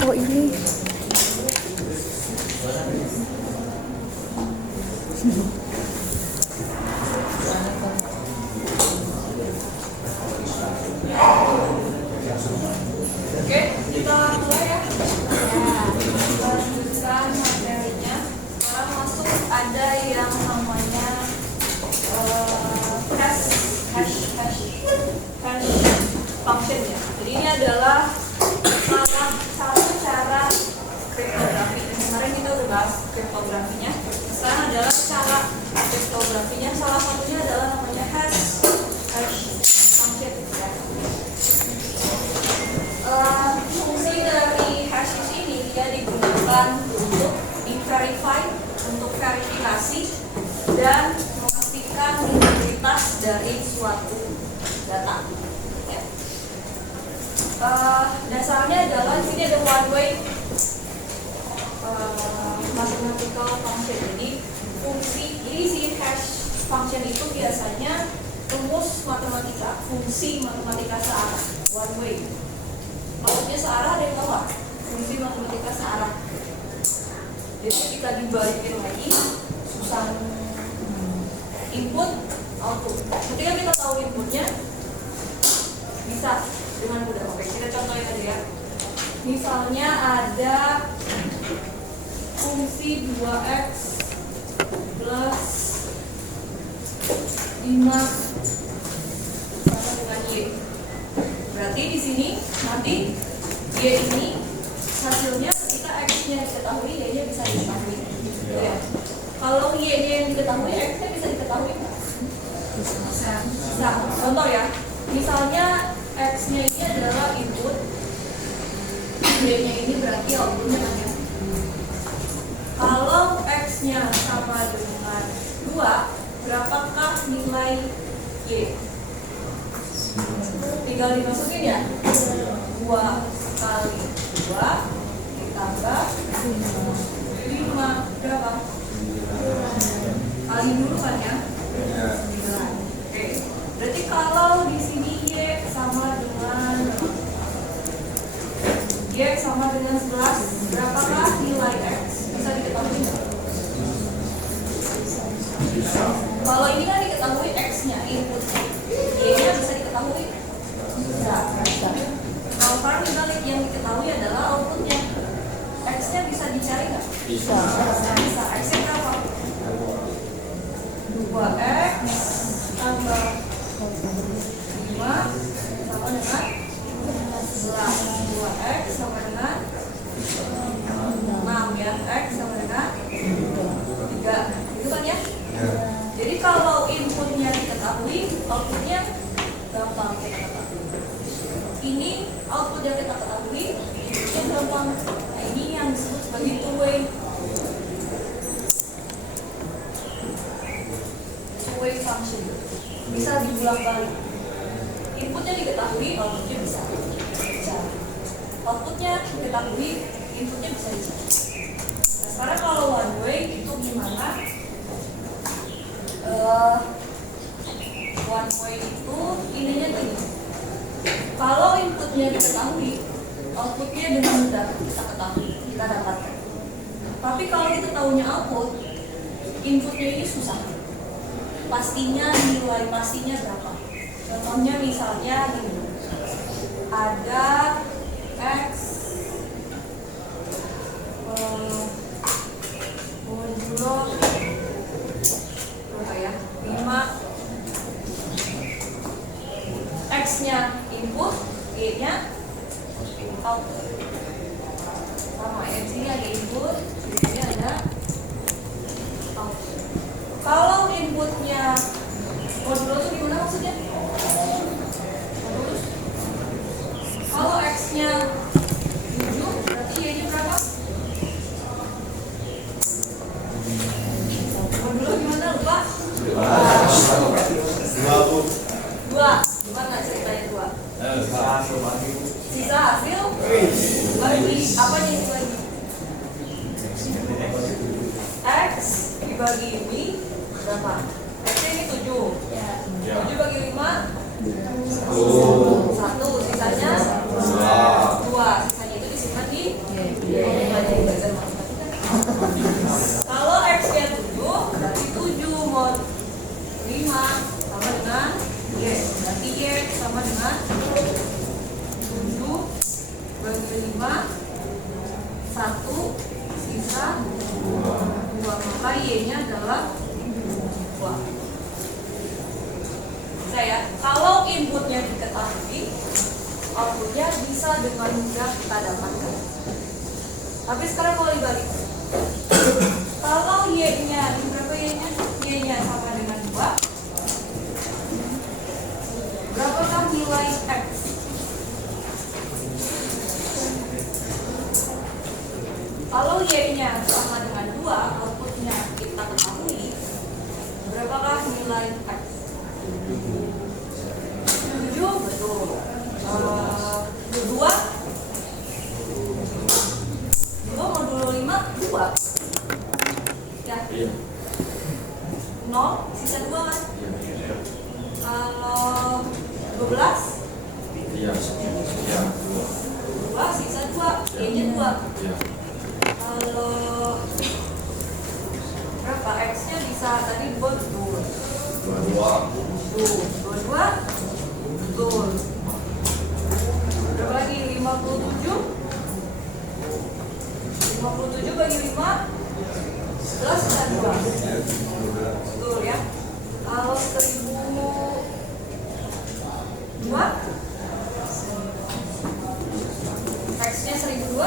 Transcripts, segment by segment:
Oh ini. Oke, kita mulai ya. Kita lanjutkan materinya. Sekarang masuk ada yang namanya hash function ya. Jadi ini adalah salah satu cara kriptografi. Kemarin kita udah bahas kriptografinya. Sekarang adalah cara kriptografinya. Salah satunya adalah namanya hash function ya. Fungsi dari hashes ini dia digunakan untuk verify, untuk verifikasi dan memastikan integritas dari suatu data. Ya. Dasarnya adalah di sini ada one way mathematical function. Jadi fungsi ini si hash function itu biasanya rumus matematika, fungsi matematika searah, one way. Maksudnya searah ada yang tahu nggak? Fungsi matematika searah. Jadi kita dibalikin lagi susah input output. Ketika kita tahu inputnya bisa dengan mudah. Oke, kita contohin aja ya. Misalnya ada fungsi 2x plus 5 sama dengan y. Berarti di sini nanti y ini hasilnya ketika x-nya diketahui, y-nya bisa diketahui. Ya. Kalau y-nya yang diketahui, x-nya bisa diketahui nggak? Bisa. Contoh ya, misalnya x-nya ini adalah input, y-nya ini berarti outputnya kan ya. Kalau x-nya sama dengan 2, berapakah nilai y? Tinggal dimasukin ya, 2 kali 2 ditambah 5 berapa? Kali dulu kan ya? 9. Oke, berarti kalau di sini y sama dengan 11, berapakah nilai x? Bisa diketahui nggak? Kalau ini kan diketahui x-nya, inputnya, y-nya bisa diketahui? Bisa. Kalau sekarang dibalik, yang diketahui adalah outputnya. X-nya bisa dicari nggak? Bisa. Bisa. X-nya berapa? 2x tambah 5 sama dengan 11. 2x sama dengan 6 ya. X sama dengan 3. Itu kan ya? Jadi kalau inputnya diketahui, outputnya gampang kita ketahui. Ini output yang kita ketahui, inputnya gampang. Nah, ini yang disebut sebagai two-way function. Bisa diulang balik. Inputnya diketahui, outputnya bisa. Outputnya diketahui, inputnya bisa dicari. Nah, sekarang kalau one way itu gimana? One way itu ininya gini. Kalau inputnya diketahui, outputnya dengan mudah kita ketahui, kita dapatkan. Tapi kalau kita tahunya output, inputnya ini susah. Pastinya nilai pastinya berapa? Contohnya misalnya gini, ada x modulo berapa ya? 5 x-nya input, y-nya output. Sama ya, di sini ada input, di sini ada output. Kalau inputnya modulo itu gimana maksudnya? Modulus. Kalau x-nya 7, berarti y-nya berapa? Modulo gimana? Lupa? 2. Bukan nggak ceritanya 2. Sisa hasil bagi apa nih bagi? X dibagi Y berapa? X ini 7. 7 bagi 5 1. Sisanya 2. Sisanya itu disimpan di Y-nya adalah 2. Saya, kalau inputnya diketahui, outputnya bisa dengan mudah kita dapatkan. Tapi sekarang kalau dibalik, kalau Y-nya, berapa Y-nya? Y-nya sama dengan 2, berapakah nilai X? Kalau Y-nya sama dengan 2, outputnya kita ketahui, berapakah nilai X? 7, betul. 2 modulo 5, 2 ya? 0, sisa 2 kan? Kalau 12 Iya, 2 sisa 2, Y-nya 2. Kalau berapa? X-nya bisa tadi 2 betul. 22 betul. Berapa lagi? 57 bagi 5 plus 2 betul ya. Kalau 1002 X-nya 1002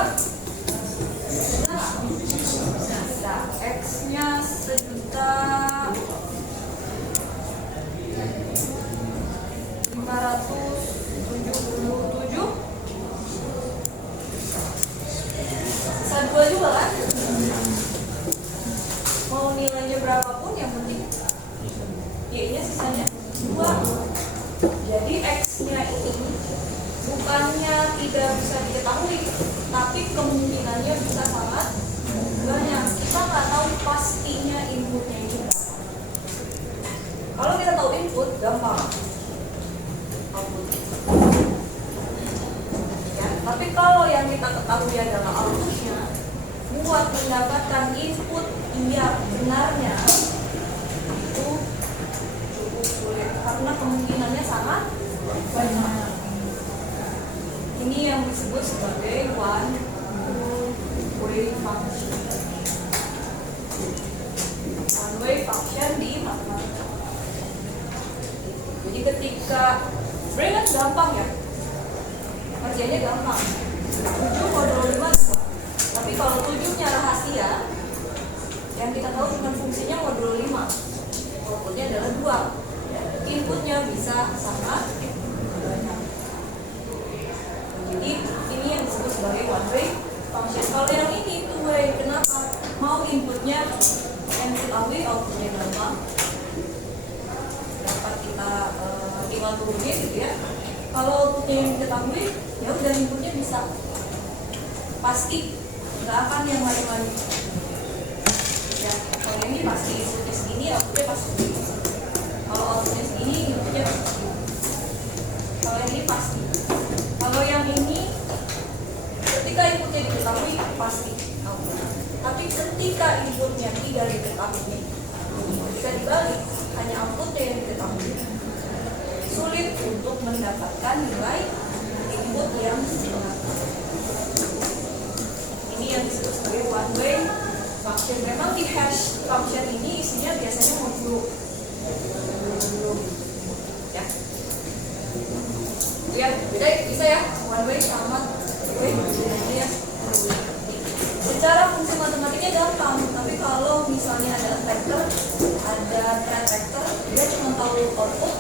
bisa. X-nya 1.577 sisa 2 juga kan? Mau nilainya berapapun yang penting Y-nya sisanya 2. Jadi X-nya ini bukannya tidak bisa diketahui, tapi kemungkinannya bisa sangat banyak. Kita nggak tahu pastinya inputnya ini berapa. Kalau kita tahu input, gampang output ya. Tapi kalau yang kita ketahui adalah outputnya, buat mendapatkan input yang benarnya itu cukup sulit karena kemungkinannya sangat banyak. Ini yang disebut sebagai one-way function. One-way function di matematika. Jadi ketika sebenarnya kan gampang ya, kerjanya gampang. 7 modulo 5 2. Tapi kalau 7-nya rahasia, yang kita tahu cuma fungsinya modulo 5, outputnya adalah 2. Inputnya bisa sangat banyak. Jadi ini yang disebut sebagai one way function. Kalau yang ini two way, kenapa? Mau inputnya yang diketahui, outputnya gampang, dapat kita tinggal turunin gitu ya. Kalau outputnya yang diketahui, ya udah inputnya bisa pasti, nggak akan yang lain-lain. Ya, kalau ini pasti inputnya segini, outputnya pasti segini. Kalau outputnya segini, inputnya pasti segini. Kalau yang ini pasti. Kalau yang ini, ketika inputnya diketahui pasti output. Tapi ketika inputnya tidak diketahui, ketika dibalik hanya outputnya yang diketahui, sulit untuk mendapatkan nilai input yang benar. Ini yang disebut sebagai one way function. Memang di hash function ini isinya biasanya modulo ya. Ya, beda bisa ya, one way sama two way ya. Secara fungsi matematiknya gampang, tapi kalau misalnya ada vector, ada trend vector, dia cuma tahu output,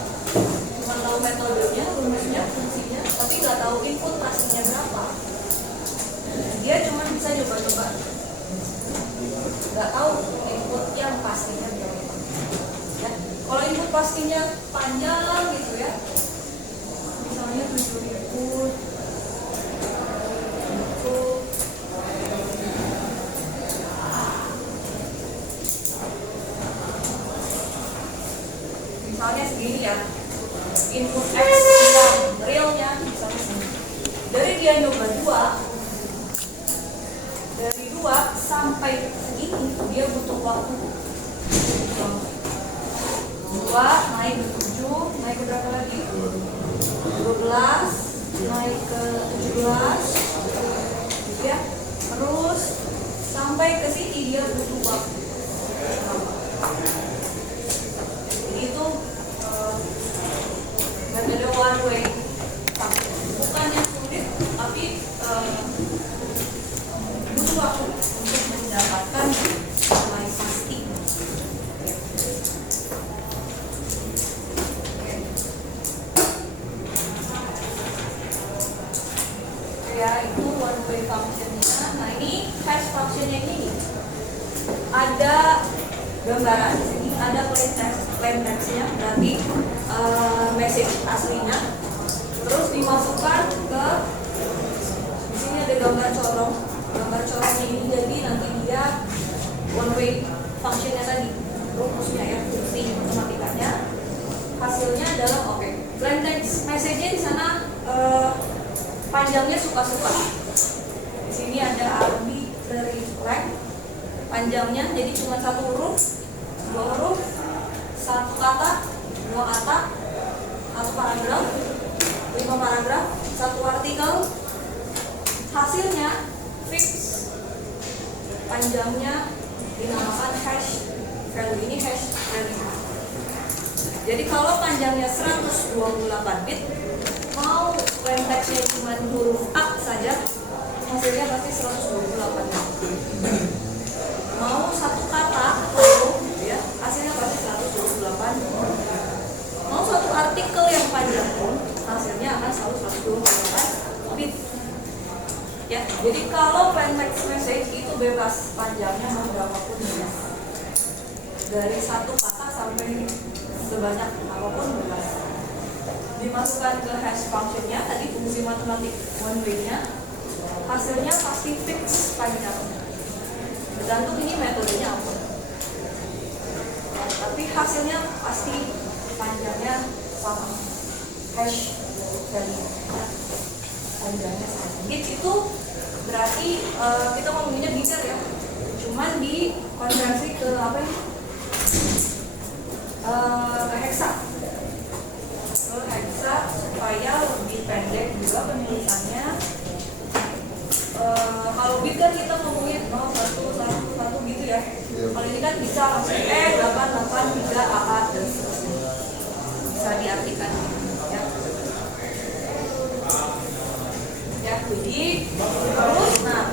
cuma tahu metodenya, rumusnya, fungsinya, tapi nggak tahu input pastinya berapa. Dia cuma bisa coba-coba, nggak tahu input yang pastinya berapa. Ya, kalau input pastinya panjang gitu ya, misalnya 7.000 itu misalnya segini ya, input X yang realnya misalnya segini. Dari dia nyoba 2, dari 2 sampai segini dia butuh waktu 2 naik ke 7, naik ke berapa lagi? 12, naik ke 17 gitu ya. Terus sampai ke sini dia butuh waktu Jadi itu metode one way function. Bukan yang sulit, tapi butuh waktu untuk mendapatkan nilai pasti. Ya, itu one way functionnya. Nah, ini hash functionnya ini ada gambaran di sini, ada plain textnya, berarti message aslinya. Terus dimasukkan ke di sini ada gambar corong. Gambar corongnya ini jadi nanti dia one way functionnya tadi, rumusnya ya, fungsi matematikanya. Hasilnya adalah oke. Plain text message-nya di sana panjangnya suka-suka. Di sini ada arbitrary length, panjangnya jadi cuma satu huruf, dua huruf, satu kata, dua kata, satu paragraf, 5 paragraf, satu artikel. Hasilnya fix, panjangnya dinamakan hash value. Ini hash value. Jadi kalau panjangnya 128 bit, mau plain text-nya cuma huruf A saja, hasilnya pasti 128 bit. Mau satu kata huruf ya, hasilnya pasti 128. Mau satu artikel yang panjang pun hasilnya akan selalu 128 bit. Ya, jadi kalau plain text message itu bebas panjangnya mau berapapun bebas. Dari satu kata sampai sebanyak apapun bebas. Dimasukkan ke hash functionnya, tadi fungsi matematik one way-nya, hasilnya pasti fix panjangnya. Tergantung ini metodenya apa. Ya, tapi hasilnya pasti panjangnya sama. Hash value. Panjangnya sama. Git itu berarti kita ngomonginnya giga ya. Cuman dikonversi ke apa ini? Ke hexa. Ke hexa supaya lebih pendek juga penulisannya. Kalau bit kan kita ngomongin 0, 1, 1 gitu ya. Kalau ini kan bisa langsung 88, 3, AA dan seterusnya. Bisa diartikan ya. Ya, jadi terus nah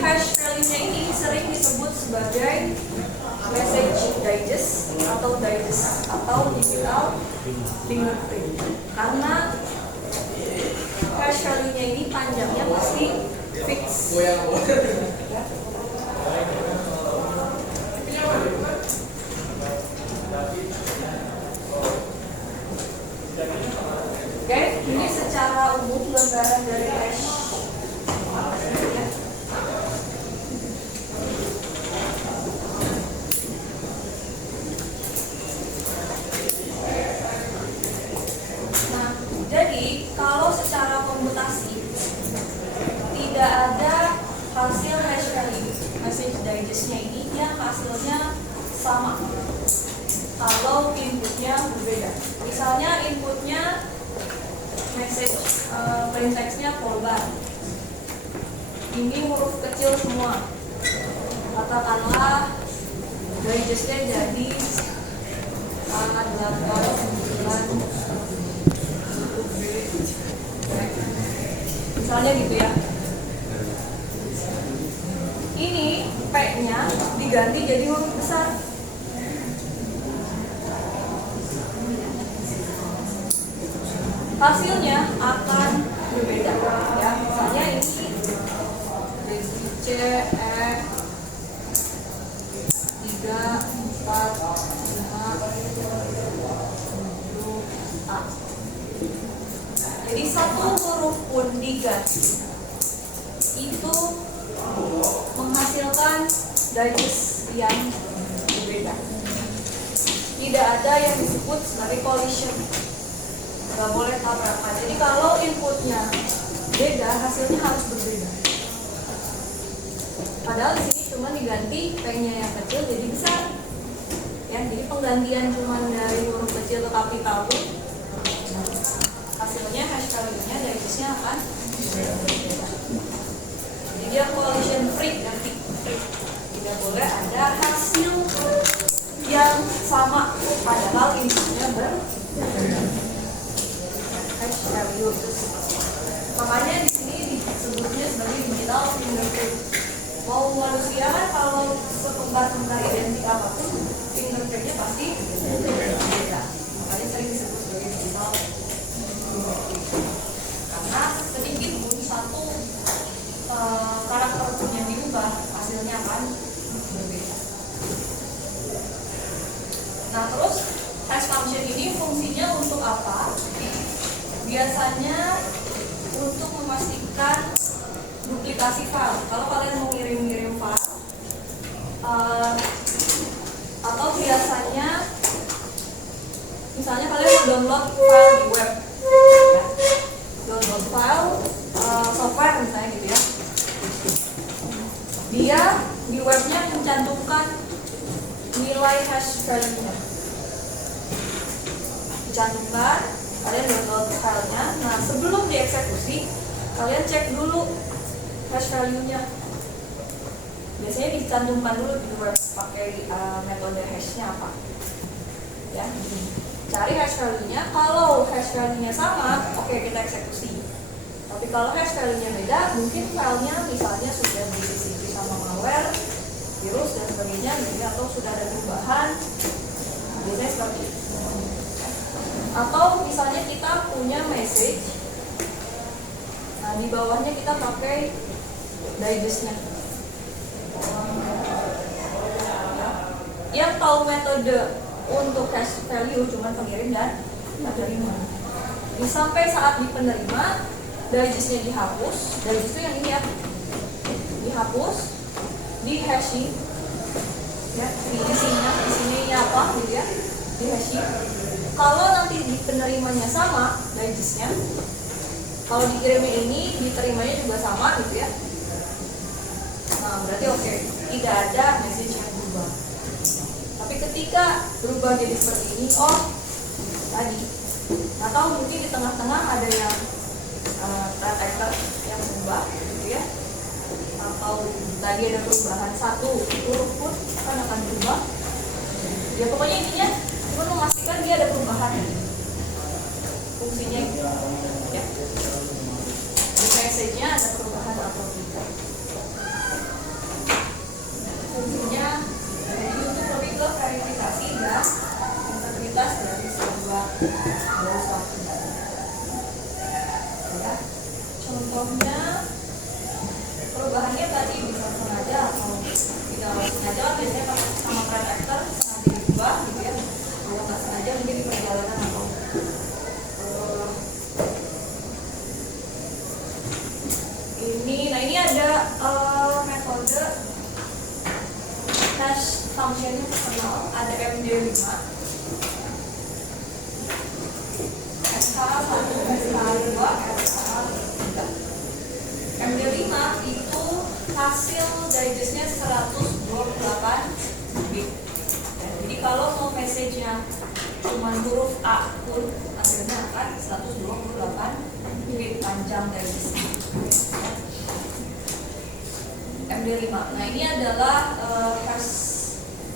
hash value-nya ini sering disebut sebagai message digest atau digital fingerprint karena hash value-nya ini panjangnya pasti fix. Ya. Oke, ini secara umum gambaran dari hash. Ya. Nah, jadi kalau secara komputasi tidak ada hasil hash value message digest-nya ini yang hasilnya sama kalau inputnya berbeda. Misalnya inputnya message plain text-nya polbar. Ini huruf kecil semua. Katakanlah digest-nya jadi 8, 9, misalnya gitu ya. Ini P-nya diganti jadi huruf besar. Hasilnya akan berbeda ya. Misalnya ini C, E, 3, 4, 5, A. Jadi satu huruf pun diganti itu menghasilkan digest yang berbeda. Tidak ada yang disebut sebagai collision. Nggak boleh tabrakan. Jadi kalau inputnya beda, hasilnya harus berbeda. Padahal di sini cuma diganti P-nya yang kecil jadi besar. Ya, jadi penggantian cuma dari huruf kecil ke kapital pun hasilnya hash value-nya digest-nya akan berbeda. Jadi dia collision free, tidak boleh ada hasil sama, padahal inputnya berbeda. Hash value. Makanya di sini disebutnya sebagai digital fingerprint. Mau manusia kan kalau sekembar-kembar identik apapun, fingerprintnya pasti beda. Makanya sering disebut sebagai digital fingerprint. Karena sedikit pun satu karakter pun yang diubah, hasilnya akan berbeda. Nah terus hash function ini fungsinya untuk apa? Biasanya untuk memastikan duplikasi file. Kalau kalian mau ngirim file, atau biasanya misalnya kalian mau download file di web, ya. Download file software misalnya gitu ya. Dia di webnya mencantumkan nilai hash value-nya. Dicantumkan, kalian download filenya. Nah sebelum dieksekusi, kalian cek dulu hash value-nya. Biasanya dicantumkan dulu di web pakai metode hash-nya apa. Ya, cari hash value-nya. Kalau hash value-nya sama, oke, kita eksekusi. Tapi kalau hash value-nya beda, mungkin filenya misalnya sudah diisi sama malware, virus dan sebagainya, gitu, atau sudah ada perubahan. Biasanya seperti itu. Atau misalnya kita punya message, nah di bawahnya kita pakai digest-nya. Yang tahu metode untuk hash value cuma pengirim dan penerima. Sampai saat di penerima, digest-nya dihapus. Digest itu yang ini ya, dihapus, di hashing, ya, isinya apa gitu ya, di hashing. Kalau nanti di penerimanya sama digest-nya, kalau dikirimnya ini, diterimanya juga sama gitu ya. Nah berarti oke, tidak ada message yang berubah. Tapi ketika berubah jadi seperti ini, oh tadi, atau mungkin di tengah-tengah ada yang thread actor yang berubah gitu ya, atau tadi ada perubahan satu huruf pun kan akan berubah. Ya pokoknya intinya cuma memastikan dia ada perubahan. Fungsinya ya, di message-nya ada perubahan atau tidak. Fungsinya untuk lebih ke verifikasi dan integritas dari sebuah browser. Ya, contohnya perubahannya tadi bisa sengaja atau tidak sengaja, biasanya sama thread actor sengaja diubah gitu ya. Kalau nggak sengaja mungkin di perjalanan atau ini ada metode hash function yang terkenal, ada MD5, SH1, SH2, SH3. MD5 itu hasil digestnya 128 bit. Jadi kalau mau message-nya cuma huruf A pun hasilnya akan 128 bit panjang digestnya. MD5. Nah ini adalah hash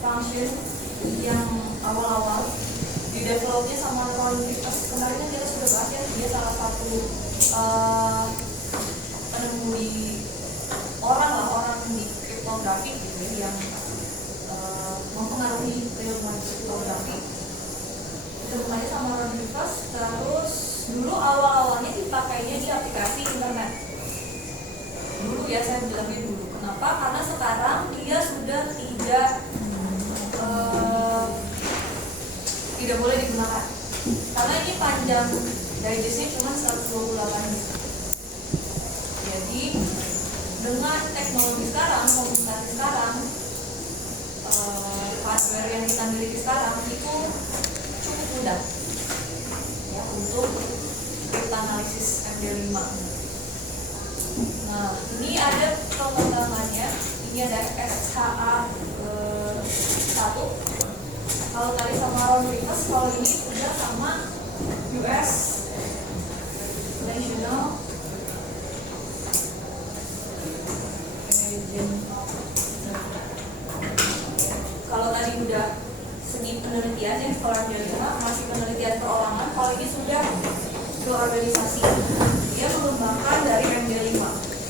function yang awal-awal di developnya sama Ron Rivers. Kemarin kan kita sudah bahas ya, dia salah satu penemu di orang di kriptografi gitu ya, yang mempengaruhi keilmuan kriptografi. Ditemukannya sama Ron Rivers. Terus dulu awal-awalnya dipakainya di aplikasi internet. Dulu ya, saya bilangnya dulu. Kenapa? Karena sekarang dia sudah tidak boleh digunakan. Karena ini panjang digestnya cuma 128 bit. Jadi dengan teknologi sekarang, komunikasi sekarang, hardware yang kita miliki sekarang itu cukup mudah ya untuk cryptanalysis MD5. Nah, ini ada pengembangannya. Ini ada SHA-1. Kalau tadi sama Ron Rivers, kalau ini sudah sama US National Agent. Kalau tadi udah segi penelitian aja kalau MD5 masih penelitian perorangan. Kalau ini sudah berorganisasi, dia mengembangkan dari MD5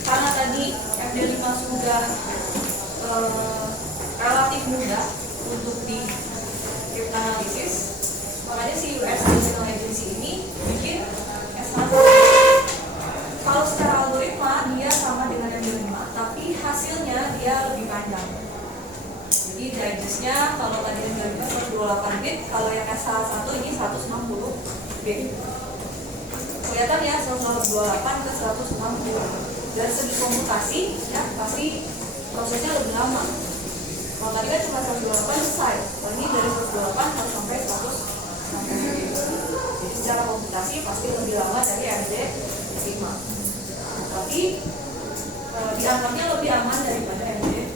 karena tadi MD5 sudah relatif mudah untuk di cryptanalysis, makanya si US National Agency ini bikin S1. Kalau secara algoritma dia sama dengan MD5, tapi hasilnya dia lebih panjang. Jadi digestnya kalau tadi MD5 128 bit, kalau yang S1 ini 160 bit. Kelihatan ya 128 ke 160. Dari segi komputasi ya pasti prosesnya lebih lama. Kalau tadi kan cuma 128 selesai. Kalau ini dari 128 harus sampai 160. Jadi secara komputasi pasti lebih lama dari MD5. Tapi dianggapnya lebih aman daripada MD.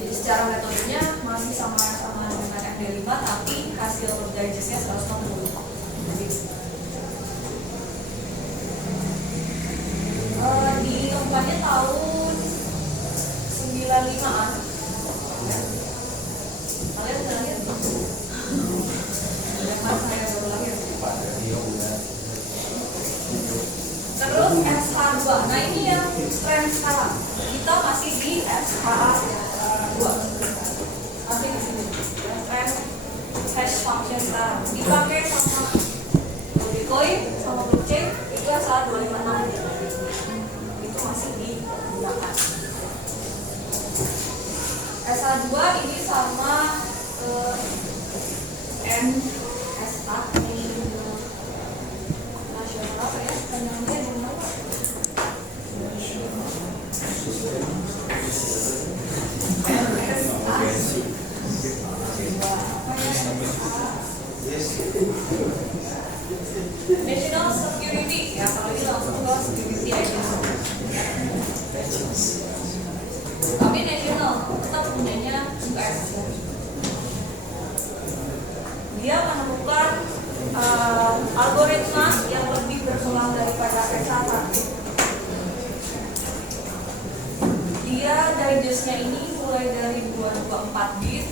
Jadi secara metodenya masih sama dengan MD5, tapi hasil digestnya 160. Di tempatnya tahun 95-an. Kalian udah lahir? Zaman saya baru lahir. Terus SH2. Nah ini yang tren sekarang. Kita masih di SH2. Masih di sini. Tren hash function sekarang. Dipakai sama Bitcoin, sama blockchain itu SH256. Masih digunakan. SH2 ini sama NSA nasional apa ya? Namanya apa? National Security ya, kalau ini langsung ke Security Agency. Tapi nasional tetap punyanya US. Dia menemukan algoritma yang lebih berkembang daripada S1. Dia digestnya ini mulai dari 224 bit,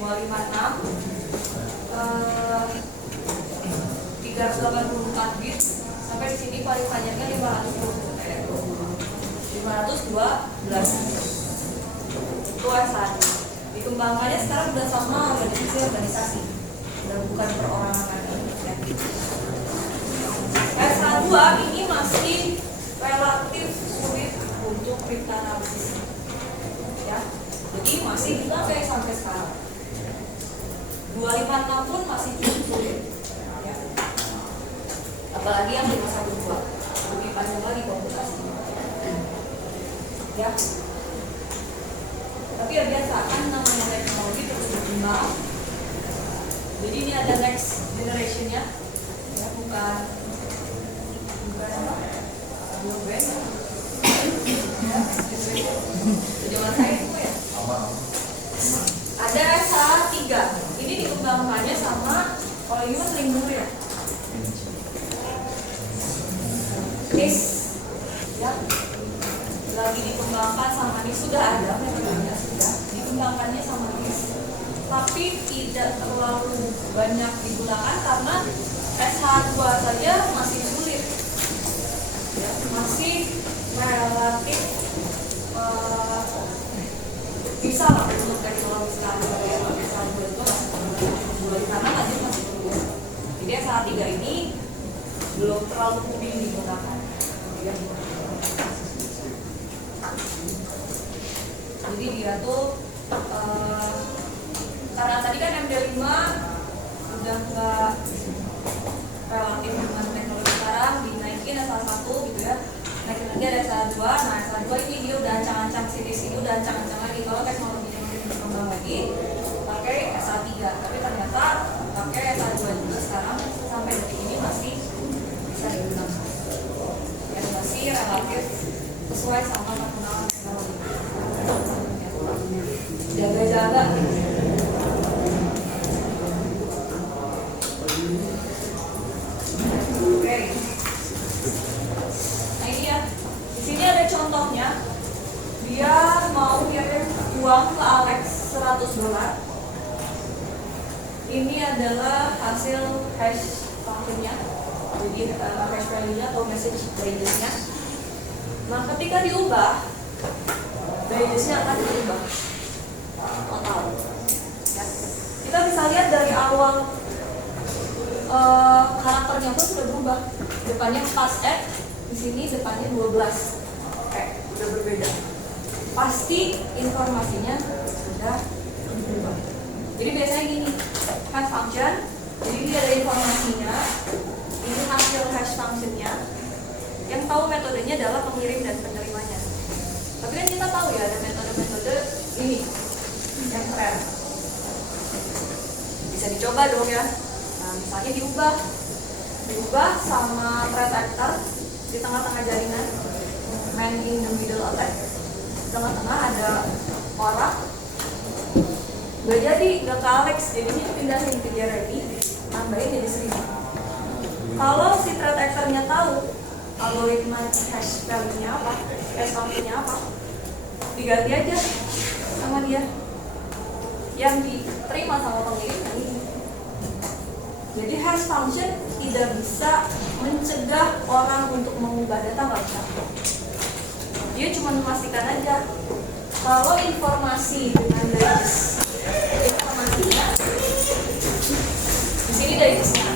256, 384 bit, sampai di sini paling banyaknya 512. Itu S1. Dikembangkannya sekarang sudah sama organisasi, sudah bukan perorangan lagi. S1 ini masih relatif sulit untuk cryptanalysis, ya. Jadi masih dipakai sampai sekarang. 256 pun masih cukup sulit, ya. Apalagi yang 512 lebih panjang lagi komputasi. Ya, tapi ya biasa kan namanya teknologi terus berkembang. Jadi ini ada next generation-nya, ya bukan apa? Belum band. Ya, zaman saya itu ya. Ada SH3. Ini dikembangkannya sama, kalau ini mah sering dengar ya. NIS, ya. Lagi dikembangkan sama NIS, sudah ada metodenya, sudah dikembangkannya sama NIS, tapi tidak terlalu banyak digunakan karena SH2 saja masih sulit, ya, masih relatif bisa lah untuk teknologi sekarang. SH2 itu masih terlalu karena masih terus. Jadi SH3 ini belum terlalu mungkin digunakan, ya. Jadi dia tuh karena tadi kan MD5 udah nggak relatif dengan teknologi sekarang, dinaikin S1 gitu ya, naikin lagi ada S2. Nah S2 ini dia udah ancang-ancang sini udah ancang-ancang lagi kalau teknologinya makin berkembang lagi pakai S3. Tapi ternyata pakai S2 juga sekarang sampai detik ini masih bisa digunakan, ya, masih relatif sesuai sama perkembangan teknologi. Jaga-jaga. Oke. Nah ini ya. Di sini ada contohnya. Dia mau kirim uang ke Alex $100. ini adalah hasil hash functionnya, jadi hash value-nya atau message digest-nya. Nah, ketika diubah, digest-nya akan diubah total. Ya. Kita bisa lihat dari awal karakternya pun sudah berubah. Depannya 4X, di sini depannya 12. Udah berbeda. Pasti informasinya sudah berubah. Jadi biasanya gini, hash function, jadi dia ada informasinya, ini hasil hash functionnya. Yang tahu metodenya adalah pengirim dan penerimanya. Tapi kan kita tahu ya ada metode-metode ini yang keren. Bisa dicoba dong ya. Nah, misalnya diubah sama threat actor di tengah-tengah jaringan, man in the middle attack. Di tengah-tengah ada orang. Gak jadi, gak ke Alex, jadinya pindahin ke Jeremy, tambahin jadi 1000. Kalau si threat actor-nya tahu algoritma hash value-nya apa, hash function-nya apa, diganti aja sama dia. Yang diterima sama pengirim yang ini. Jadi hash function tidak bisa mencegah orang untuk mengubah data, nggak bisa. Dia cuma memastikan aja kalau informasi dengan digest, informasinya di sini digestnya.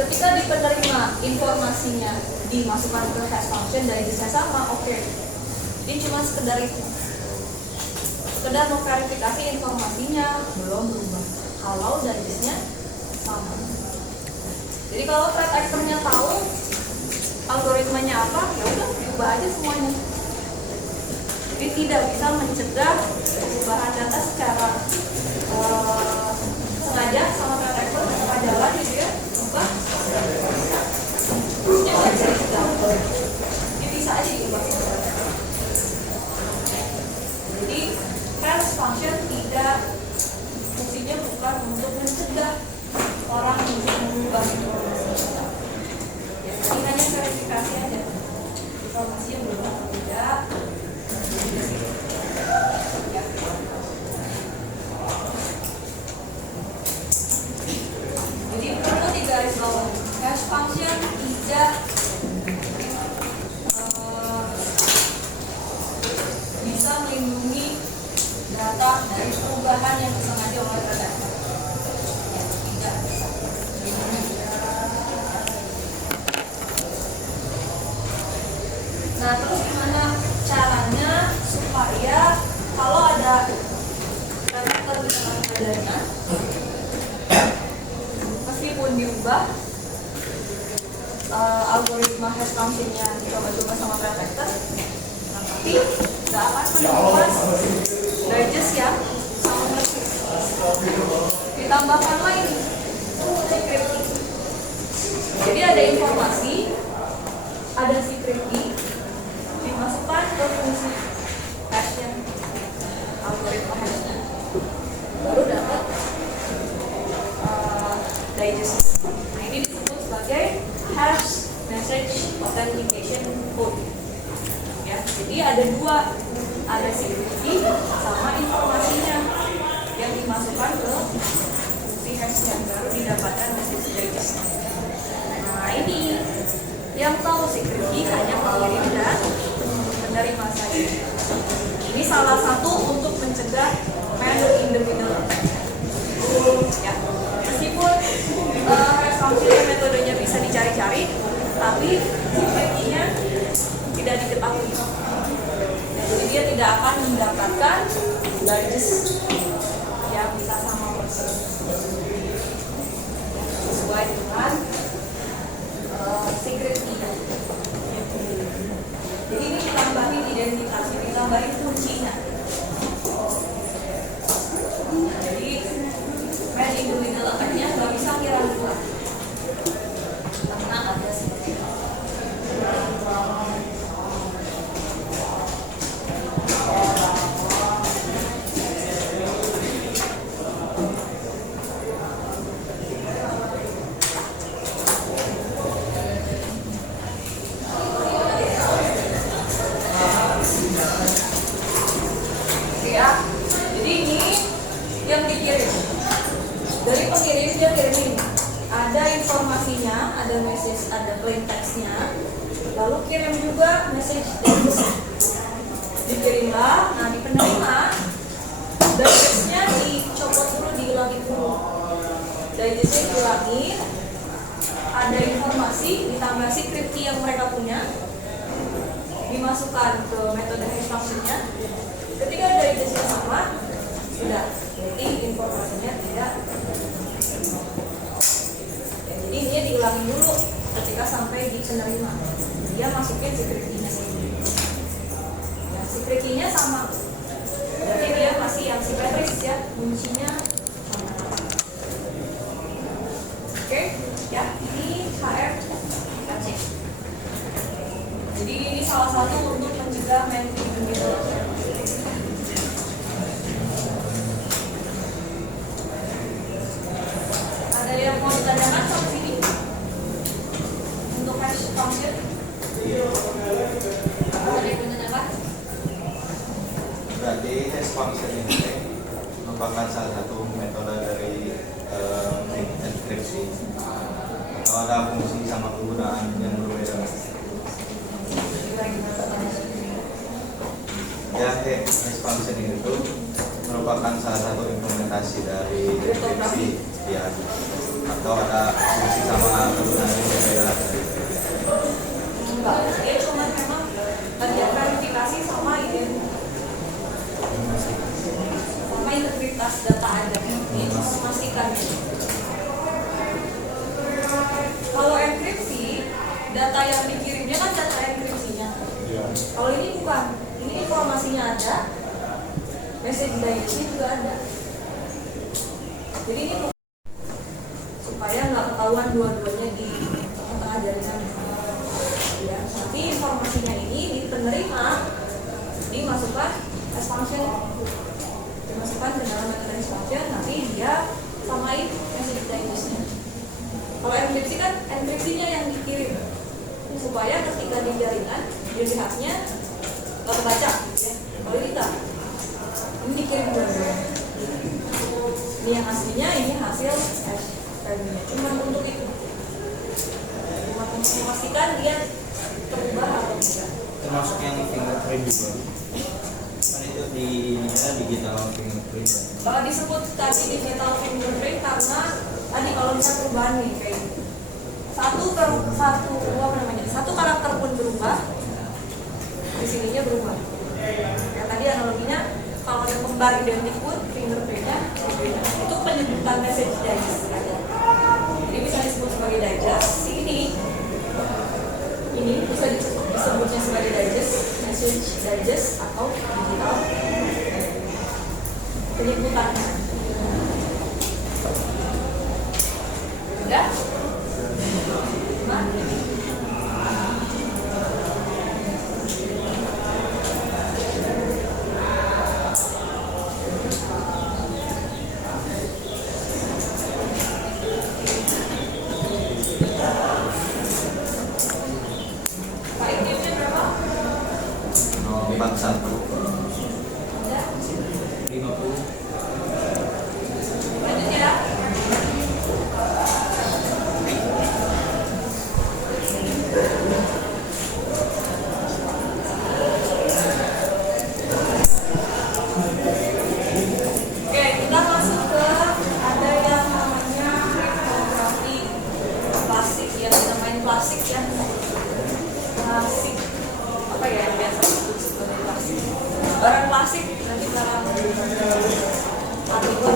Ketika di penerima informasinya dimasukkan ke hash function, digestnya sama, oke. Dia cuma sekedar itu, sekedar memverifikasi informasinya belum berubah. Kalau digestnya sama. Jadi kalau threat actor-nya tahu algoritmanya apa, ya udah diubah aja semuanya. Jadi tidak bisa mencegah perubahan data secara sengaja sama threat actor tengah jalan gitu ya, ubah. Dia nggak bisa dicegah. Dia bisa aja diubah. Jadi hash function tidak, fungsinya bukan untuk mencegah orang untuk mengubah informasi. Ya, ini hanya verifikasi aja. Informasi yang belum atau tidak. Ya. Jadi perlu digarisbawahi, hash function tidak bisa melindungi data dari perubahan yang disengaja oleh threat actor. Nah, terus gimana caranya supaya kalau ada karakter di tengah jaringan, meskipun diubah algoritma hash function-nya dicoba-coba sama threat actor, tapi nggak akan menemukan digest yang sama persis. Ditambahkan lagi secret key. Jadi ada informasi, ada secret key, dimasukkan ke fungsi hash-nya, algoritma hash-nya, baru dapat digest. Nah, ini disebut sebagai hash message authentication code. Ya, jadi ada dua, ada secret key sama informasinya yang dimasukkan ke fungsi hash-nya, baru didapatkan message digest. Nah, ini yang tahu secret key hanya pengirim dan penerima saja. Ini salah satu untuk mencegah man in the middle attack. Ya, meskipun hash function metodenya bisa dicari-cari, tapi secret key-nya tidak diketahui. Jadi dia tidak akan mendapatkan digest yang bisa sama persis sesuai dengan secret key. Jadi ini ditambahin identitasnya, ditambahin kuncinya. Jadi man in the middle attack-nya nggak bisa kira-kira karena ada secret key. digitalisnya, lalu kirim juga message digest. Dikirimlah, nah di penerima digestnya dicopot dulu, dihilangin dulu. Digestnya dihilangin, ada informasi ditambah script key yang mereka punya, dimasukkan ke metode hash function-nya. Ketika digestnya sama, sudah, berarti informasinya tidak. Jadi ini dihilangin dulu ketika sampai di penerima. Dia masukin secret key-nya sendiri. Ya, secret key-nya sama. Berarti dia masih yang symmetric ya, kuncinya sama. Oke, ya ini HR KC. Jadi ini salah satu untuk mencegah main gitu. Ada yang mau ditanyakan sampai sini? Untuk hash function? Ada yang menanyakan? Berarti hash function ini merupakan salah satu metode dari enkripsi, atau ada fungsi sama penggunaan yang berbeda? Ya, hash function itu merupakan salah satu implementasi dari enkripsi, ya, atau ada fungsi sama penggunaan yang berbeda dari Enggak, dia cuma memang bagian verifikasi sama integritas data aja. Ini memastikan. Kalau enkripsi, data yang dikirimnya kan data enkripsinya. Kalau ini bukan, ini informasinya ada, message digestnya juga ada. Jadi ini supaya nggak ketahuan dua-duanya di tengah jaringan. Ya, tapi informasinya ini di penerima dimasukkan as function, dimasukkan ke dalam metode as function, nanti dia samain message digestnya. Kalau enkripsi kan enkripsinya yang dikirim, supaya ketika di jaringan dilihatnya nggak kebaca, ya. Kalau ini enggak, ini dikirim dua-duanya. Ini yang aslinya, ini hasil hash value-nya. Cuma untuk itu, cuma untuk memastikan dia terubah atau tidak. termasuk yang fingerprint juga. Kan itu di digital fingerprint. Kalau disebut tadi digital fingerprint karena tadi kalau bisa perubahan nih kayak gitu. Satu karakter pun berubah, di sininya berubah. Ya tadi analoginya kalau ada kembar identik pun fingerprintnya berbeda. Itu penyebutan message digest aja. Jadi bisa disebut sebagai digest. Ini bisa disebutnya sebagai digest, message digest atau digital penyebutannya. Udah? Empat satu. 50. Lanjut ya. Oke, kita masuk ke ada yang namanya kriptografi klasik ya, namanya klasik ya. Klasik apa ya yang biasa disebut sebagai klasik? Barang klasik nanti barang artikel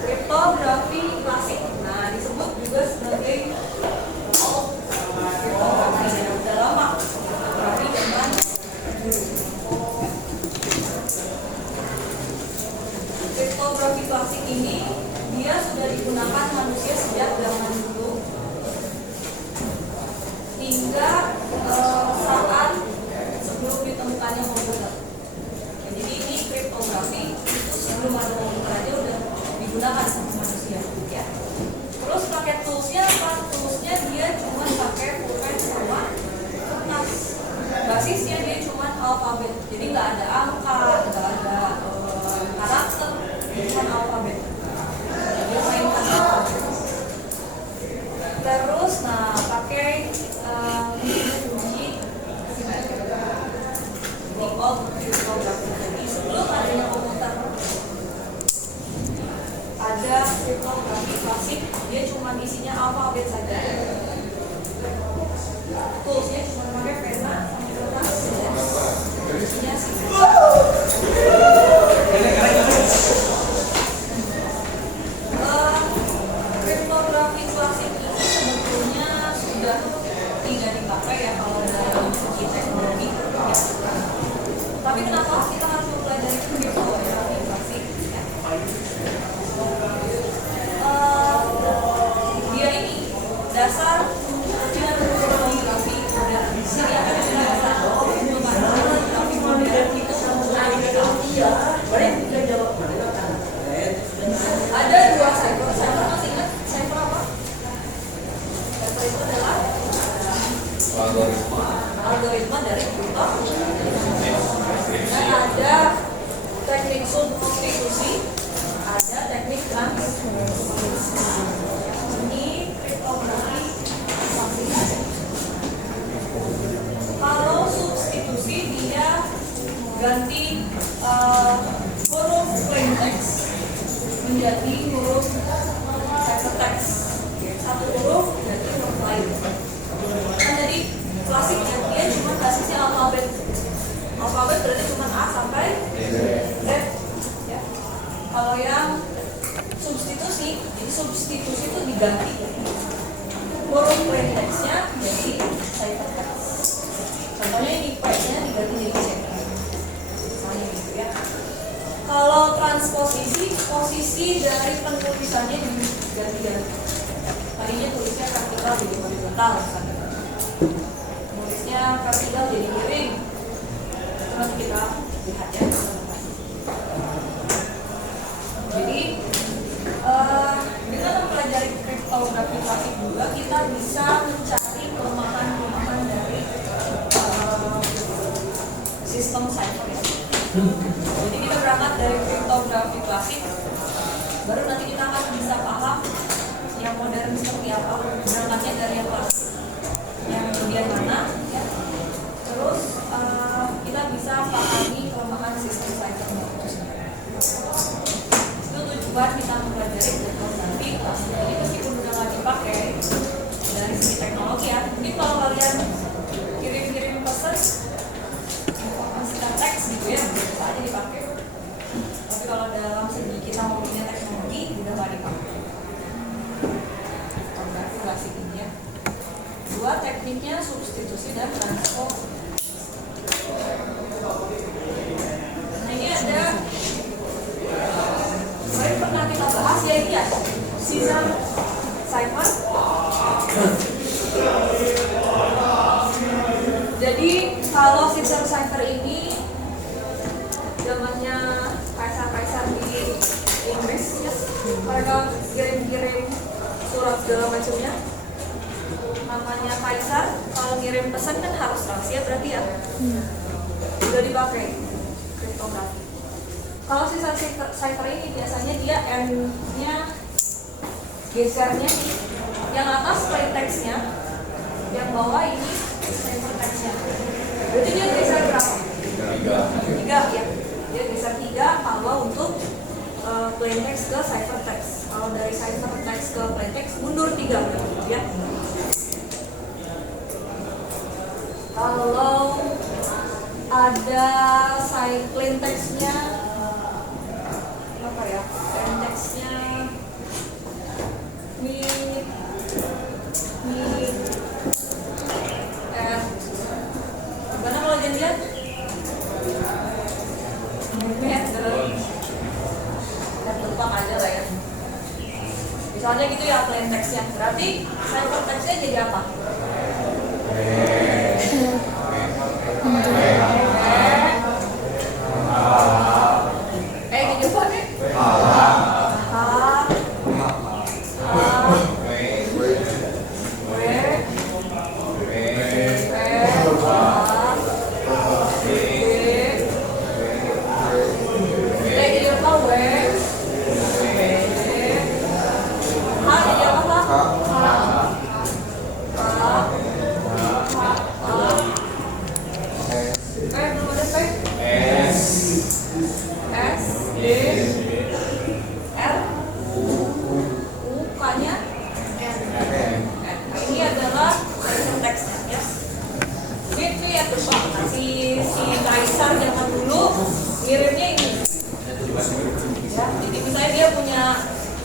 kriptografi klasik. Nah, disebut juga sebagai kriptografi yang udah lama. Kriptografi zaman kriptografi klasik ini dia sudah digunakan manusia sejak zaman dulu hingga saat sebelum ditemukannya komputer. Jadi ini kriptografi itu sebelum ada komputer aja udah digunakan sama manusia, ya. Terus pakai toolsnya apa? Toolsnya dia cuma pakai pulpen sama kertas. Basisnya dia cuma alfabet, jadi nggak ada angka, nggak ada karakter, cuma alfabet. Dia mainkan alfabet. Kita dasar dengan kromografi modern. Di sini akan dijelaskan bagaimana grafi modern itu ada dua cipher. Cipher masih ingat cipher apa? Cipher itu adalah algoritma dari komputer. Dan ada teknik substitusi, ada teknik transposisi. Ini kriptografi kuantitatif. Kalau substitusi dia ganti huruf plain text menjadi huruf ciphertext. Satu huruf jadi huruf lain. Kan jadi klasiknya dia cuma basisnya alfabet. Alfabet berarti cuma A sampai Z. Ya. Kalau yang substitusi, jadi substitusi itu diganti huruf plain text-nya jadi ciphertext. Contohnya ini P-nya diganti jadi C. Misalnya gitu ya. Kalau transposisi, posisi dari penulisannya diganti-ganti. Tadinya tulisnya vertikal jadi horizontal misalnya. Nulisnya vertikal jadi miring. Itu nanti kita lihat ya. Jadi dengan mempelajari kriptografi klasik juga kita bisa mencari kelemahan-kelemahan dari sistem cipher ya. Jadi kita berangkat dari kriptografi klasik, baru nanti kita akan bisa paham yang modern seperti apa. Berangkatnya dari yang klasik, yang bagian mana, ya. Terus kita bisa pahami kelemahan sistem cipher itu sendiri. Itu tujuan kita mempelajari kriptografi klasik. Jadi meskipun udah nggak dipakai dari segi teknologi ya, mungkin kalau kalian kirim-kirim pesan teks gitu ya, bisa aja dipakai. Tapi kalau dalam segi kita mau punya teknologi, udah nggak dipakai. Kriptografi klasik ini ya. Dua tekniknya substitusi dan transposisi. Nah ini ada, kemarin pernah kita bahas ya ini ya, Caesar cipher. Jadi kalau Caesar cipher ini zamannya kaisar-kaisar di Inggris ya, mereka kirim-kirim surat segala macamnya. Namanya kaisar, kalau ngirim pesan kan harus rahasia berarti ya. Udah dipakai kriptografi. Kalau Caesar cipher ini biasanya dia N-nya gesernya yang atas plain text-nya, yang bawah ini ciphertext-nya. Berarti dia geser berapa? 3 ya. Dia geser 3 kalau untuk plain text ke ciphertext. Kalau dari ciphertext ke plain text mundur 3 gitu ya. Kalau ada plain text-nya apa ya? Plain text-nya gimana kalau janjian? Lupa aja lah ya. Misalnya gitu ya plain text-nya. Berarti ciphertext-nya jadi apa? Gini pakai si kaisar zaman dulu ngirimnya ini ya, jadi misalnya dia punya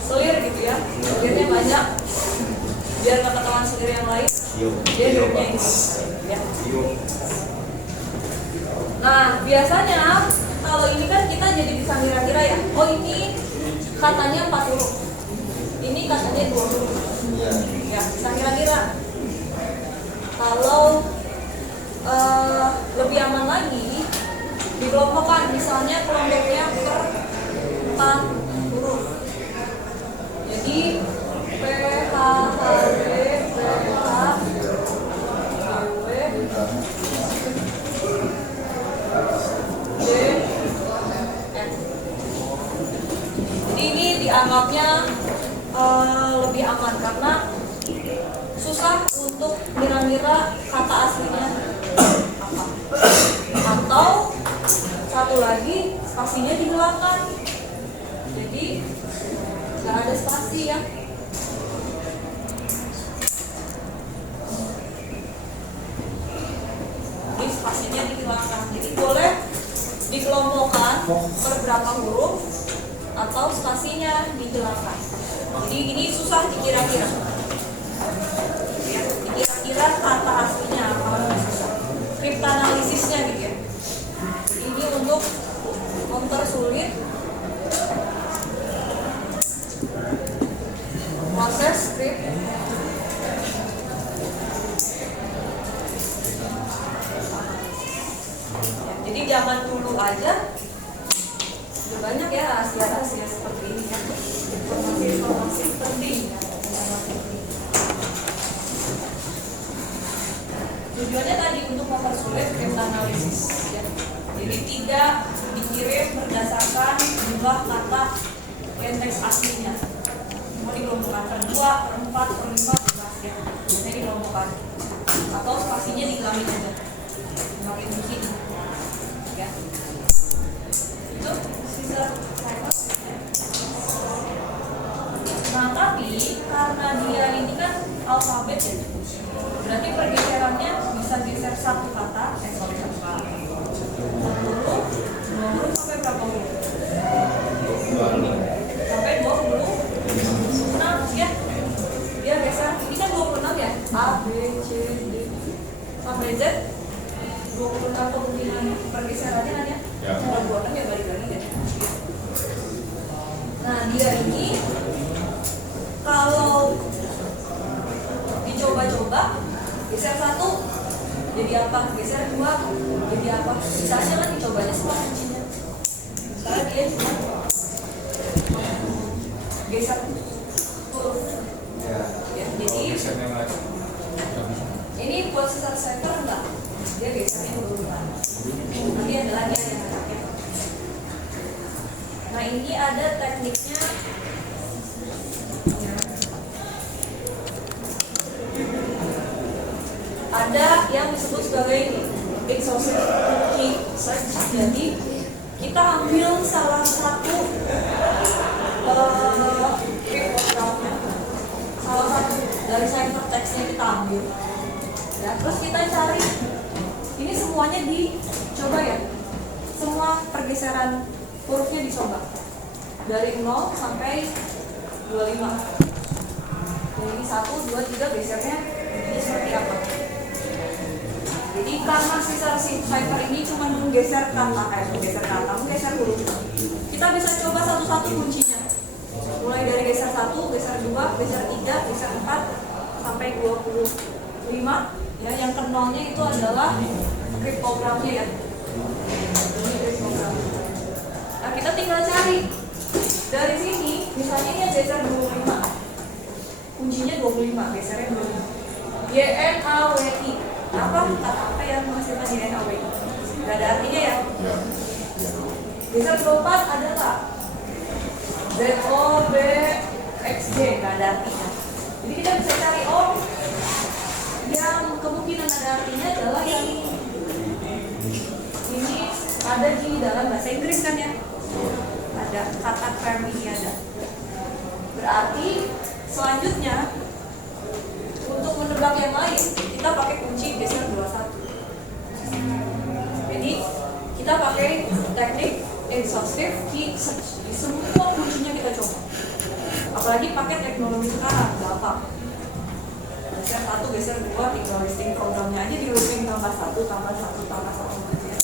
selir gitu ya, selirnya banyak, biar nggak ketahuan selir yang lain dia ngirimnya ini ya. Nah biasanya kalau ini kan kita jadi bisa kira-kira ya, oh ini katanya 4 huruf, ini katanya 2 huruf. Iya. Ya, bisa kira-kira. Kalau lebih aman lagi, dikelompokkan misalnya kelompoknya per 4 huruf. Jadi P, H, H, B, P, H, W, D, F. Jadi ini dianggapnya lebih aman karena susah untuk ngira-ngira kata aslinya apa. Atau satu lagi spasinya dihilangkan, jadi nggak ada spasi ya. Jadi spasinya dihilangkan, jadi boleh dikelompokkan per berapa huruf atau spasinya dihilangkan. Jadi ini susah dikira-kira. Ya, dikira-kira kata aslinya apa, susah. Kriptanalisisnya gitu ya. Ini untuk mempersulit proses skrip. Ya, jadi zaman dulu aja udah banyak ya rahasia-rahasia seperti ini ya. Informasi penting ya. Tujuannya tadi untuk mempersulit kriptanalisis ya. Jadi tidak dikirim berdasarkan jumlah kata yang teks aslinya. Mau dikelompokkan per 2, per 4, per 5, bebas ya. Biasanya dikelompokkan. Atau spasinya dihilangin aja. Hilangin di sini. Ya. Itu sisa cipher. Nah, tapi karena dia ini kan alfabet ya. Berarti pergeserannya bisa geser satu kata, satu kata. 20 sampai berapa huruf? Sampai 26 ya. Dia geser, ini kan 26 ya. A, B, C, D sampai Z 26 kemungkinan pergeserannya kan ya. Kalau 26 ya balik lagi ya. Nah, dia ini kalau dicoba-coba geser 1 jadi apa? Geser 2 jadi apa? Bisa aja kan dicobanya semua kuncinya. Karena dia cuma geser huruf. Ya, jadi ini buat sisa cipher enggak? Dia gesernya huruf. Nanti ada lagi yang anaknya. Nah, ini ada tekniknya. Ada yang disebut sebagai exhaustive key search. Jadi kita ambil salah satu cryptography, salah satu dari cipher text-nya kita ambil. Ya, terus kita cari. Ini semuanya dicoba ya. Semua pergeseran hurufnya dicoba. Dari 0 sampai 25. Jadi 1, 2, 3 gesernya ini seperti apa? Jadi karena sisa cipher ini cuma menggeser menggeser huruf. Kita bisa coba satu-satu kuncinya. Mulai dari geser 1, geser 2, geser 3, geser 4 sampai 25. Ya, yang ke nolnya itu adalah kriptogramnya ya. Ini kriptogram. Nah, kita tinggal cari. Dari sini misalnya ini geser 25. Kuncinya 25, gesernya 25. YNAWI. Apa kata apa yang menghasilkan YNAWI? Gak ada artinya ya. Geser 24 adalah ZOBXJ, gak ada artinya. Jadi kita bisa cari yang kemungkinan ada artinya adalah yang ini ada di dalam bahasa Inggris kan ya. Ada kata verb ini ada. Berarti selanjutnya untuk menebak yang lain kita pakai kunci geser 21. Jadi kita pakai teknik exhaustive key search. Semua kuncinya kita coba. Apalagi pakai teknologi sekarang, gampang. Geser 1, geser 2, tinggal listing programnya aja di looping tambah 1, tambah 1, tambah 1 aja.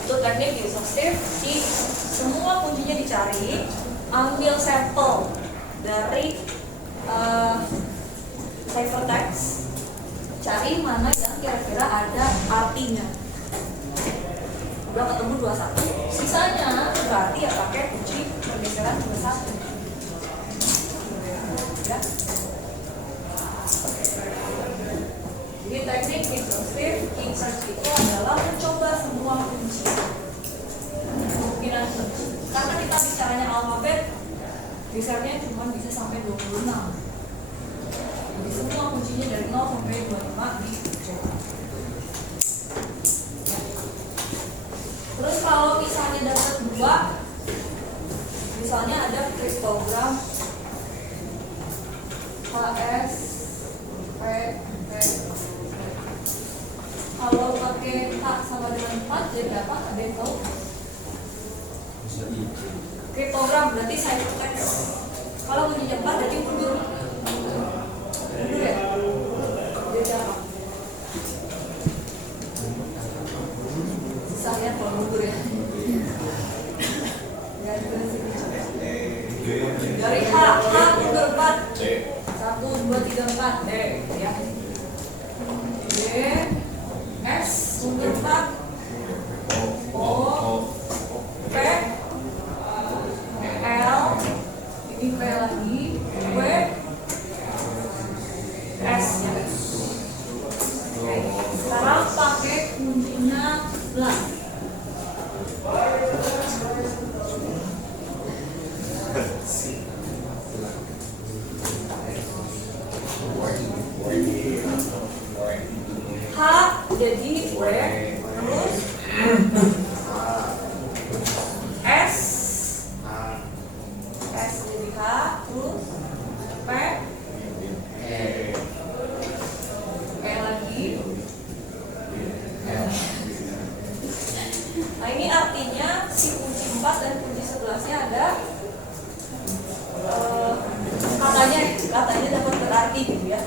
Itu teknik exhaustive key. Semua kuncinya dicari, ambil sampel dari ciphertext, cari mana yang kira-kira ada artinya. Udah ketemu 21, sisanya berarti ya pakai kunci pergeseran 21 ya. Jadi teknik exhaustive king search itu adalah mencoba semua kunci kemungkinan kunci. Karena kita bicaranya alfabet, gesernya cuma bisa sampai 26. Jadi semua kuncinya dari 0 sampai 25 dicoba. Terus kalau misalnya dapat 2, misalnya ada kriptogram HS, P, P. Kalau pakai K sama dengan 4 jadi berapa? Ada yang tahu? Kriptogram berarti ciphertext. Kalau bunyinya 4 berarti mundur. Mundur ya? Jadi apa? Susah ya kalau mundur ya. Dari H mundur 4. 1, 2, 3, 4 D ya. D, S mundur 4. O, P, L, ini P lagi, W, S ya. Oke, sekarang pakai kuncinya blank. H jadi W, terus S jadi H, terus P lagi. Nah ini artinya si kunci 4 dan kunci 11-nya ada katanya dapat berarti gitu ya.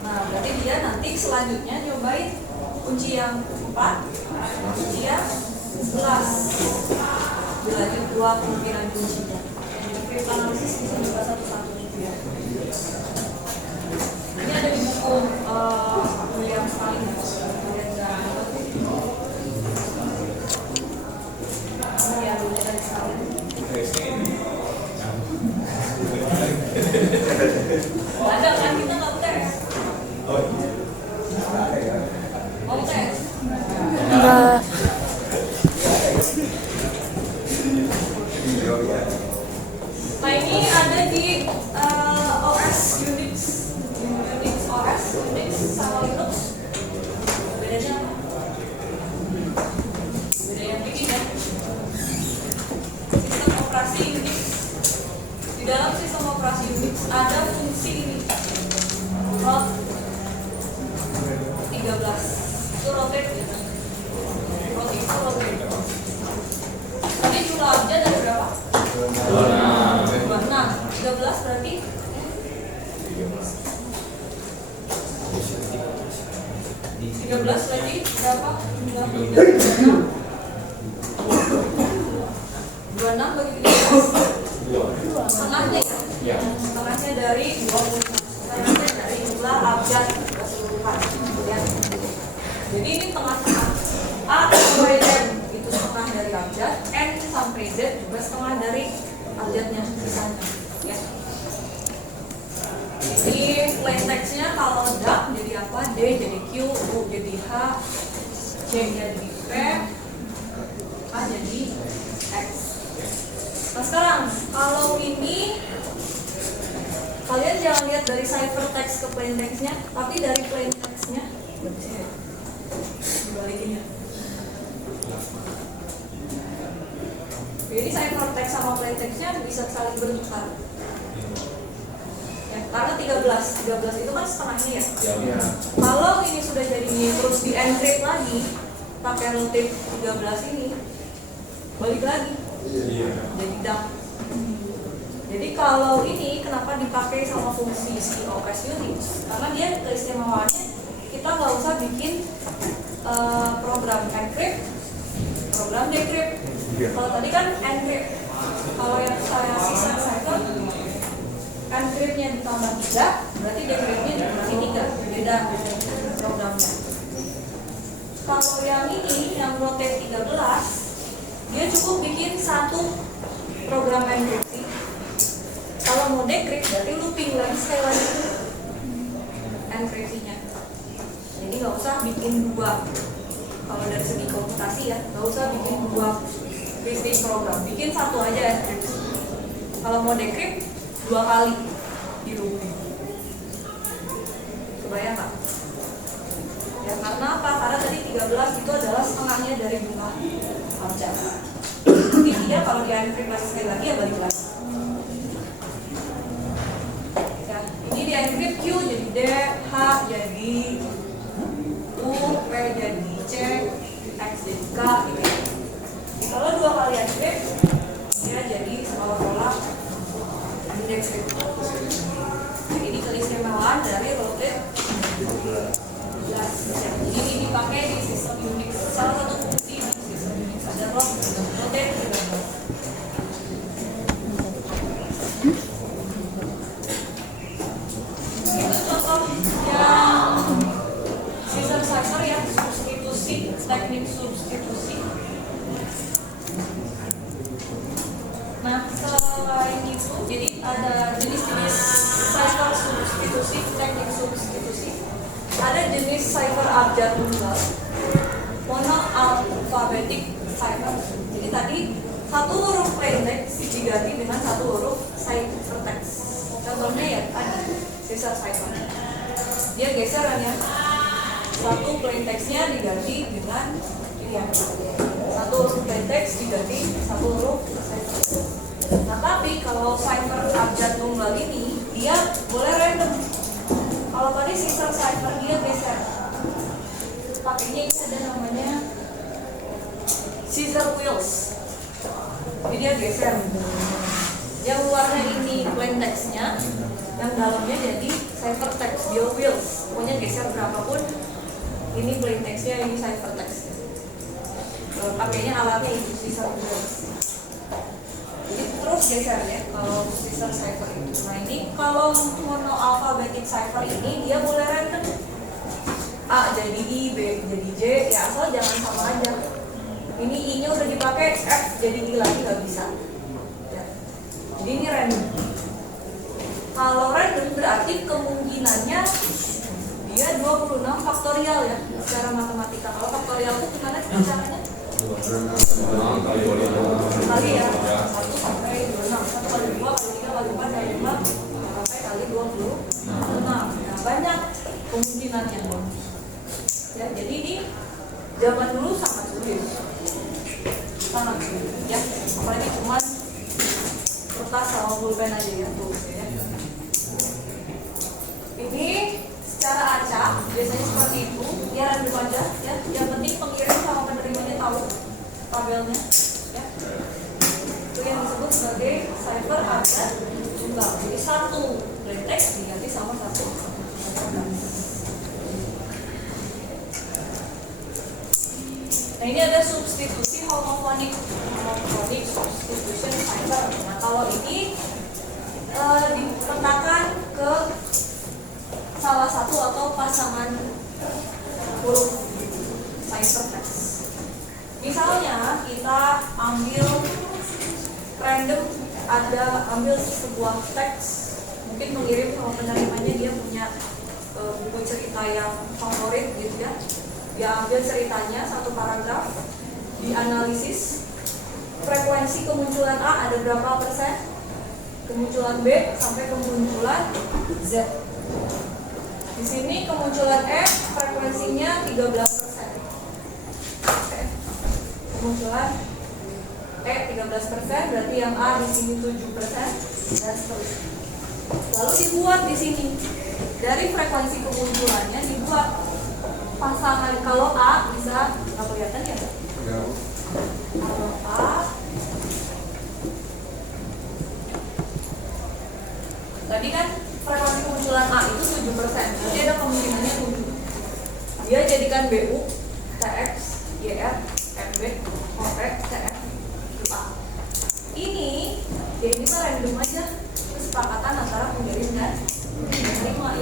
Nah berarti dia nanti selanjutnya nyobain kunci yang 4, kunci yang 11. Dilanjut 2 kemungkinan kuncinya. Jadi kriptoanalisis bisa coba satu-satu gitu ya. Ini ada di buku William Stalin. Ya, William Stalin. Ada kan kita nggak tes? Mau tes? Enggak. Nah ini ada di OS Unix OS Unix sama Linux. Bedanya apa? Beda yang bikin ya. Sistem operasi Unix. Di dalam sistem operasi Unix ada fungsi ini, rot 13. Itu rotate ya. Rot itu rotate. Tadi jumlah abjad ada berapa? 26. 13 berarti 13 berarti berapa? 26 bagi 13 setengahnya ya? Setengahnya dari 20, setengahnya dari jumlah abjad keseluruhan ya. Jadi ini tengah-tengah. A sampai Z itu setengah dari abjad, N sampai Z juga setengah dari abjadnya misalnya ya. Jadi plain text-nya kalau DAP jadi apa? D jadi Q, U jadi H, J jadi P, K jadi X. Nah sekarang kalau ini kalian jangan lihat dari ciphertext ke plain text-nya, tapi dari plain text-nya dibalikin ya. Jadi ciphertext sama plain text-nya bisa saling bertukar. Ya, karena 13 itu kan setengahnya ya. Kalau ini sudah jadi ini terus di encrypt lagi pakai relatif 13 ini, balik lagi. Jadi DAP. Jadi kalau ini kenapa dipakai sama fungsi si OS Unix? Karena dia keistimewaannya kita nggak usah bikin program encrypt, program decrypt. Kalau tadi kan encrypt, kalau yang saya cipher encryptnya ditambah 3, berarti decryptnya dikurangi 3. Beda programnya. Kalau yang ini, yang rotate 13, dia cukup bikin satu program enkripsi. Kalau mau decrypt, berarti looping lagi sekali lagi enkripsinya. Jadi nggak usah bikin 2. Kalau dari segi komputasi ya, nggak usah bikin 2 basic program, bikin 1 aja enkripsi. Kalau mau decrypt 2 kali di looping. Kebayang nggak? Ya karena apa? Karena tadi 13 itu adalah setengahnya dari jumlah abjad. Nanti dia kalau di encrypt sekali lagi ya balik lagi. Ya, ini di encrypt Q jadi D, H jadi U, P jadi C, X jadi K gitu. Kalau 2 kali encrypt dia jadi seolah-olah decrypt. Jadi ini keistimewaan dari rotate 12. Jadi ini dipakai di sistem Unix. Salah satu fungsi di sistem Unix adalah rotate 13. Itu contoh yang Caesar cipher ya, substitusi, teknik substitusi. Nah, selain itu, jadi ada jenis-jenis cipher substitusi, teknik substitusi. Ada jenis cipher abjad tunggal, monoalphabetic cipher. Jadi tadi satu huruf plain text diganti dengan satu huruf ciphertext. Contohnya ya tadi Caesar cipher. Dia geser kan ya. Satu plain textnya diganti dengan ini ya. Satu huruf plain text diganti satu huruf ciphertext. Nah tapi kalau cipher abjad tunggal ini dia boleh random. Kalau tadi Caesar cipher dia geser. Pakainya ini ada namanya Caesar wheels. Jadi dia geser. Yang luarnya ini plain textnya, yang dalamnya jadi ciphertext, dia wheels. Pokoknya geser berapapun. Ini plain textnya, ini ciphertext. Pakainya alatnya itu Caesar wheels. Jadi terus geser ya kalau Caesar cipher itu. Nah ini kalau monoalphabetic cipher ini dia boleh random. A jadi I, B jadi J, ya asal jangan sama aja. Ini I-nya udah dipakai, F jadi I lagi nggak bisa. Ya. Jadi ini random. Kalau random berarti kemungkinannya dia 26 faktorial ya secara matematika. Kalau faktorial itu gimana caranya? Kali ya, 1 sampai 26, 1 kali 2 kali 3 kali 4 kali 5 sampai kali 26. Nah, banyak kemungkinannya. Ya, jadi ini zaman dulu sangat sulit ya, apalagi cuma kertas sama pulpen aja ya tuh ya. Ini secara acak biasanya seperti itu, ya random aja ya. Yang penting pengirim sama penerimanya tahu tabelnya ya. Itu yang disebut sebagai cipher abjad tunggal. Jadi satu plain text diganti sama satu ciphertext. Nah ini ada substitusi homofonik substitution cipher. Nah kalau ini dipetakan ke salah satu atau pasangan huruf ciphertext. Misalnya kita ambil random, ambil sebuah teks, mungkin mengirim sama penerimanya dia punya buku cerita yang favorit gitu ya. Dia ambil ceritanya satu paragraf, dianalisis frekuensi kemunculan A ada berapa persen, kemunculan B sampai kemunculan Z. Di sini kemunculan E frekuensinya 13%. Oke. Kemunculan E 13%, berarti yang A di sini 7% dan seterusnya. Lalu dibuat di sini dari frekuensi kemunculannya dibuat pasangan. Kalau A bisa nggak kelihatan ya? Kalau A tadi kan frekuensi kemunculan A itu 7%, berarti ada kemungkinannya 7. Dia jadikan BU, TX, YR, MB, OP, TF, A. Ini mah random aja, kesepakatan antara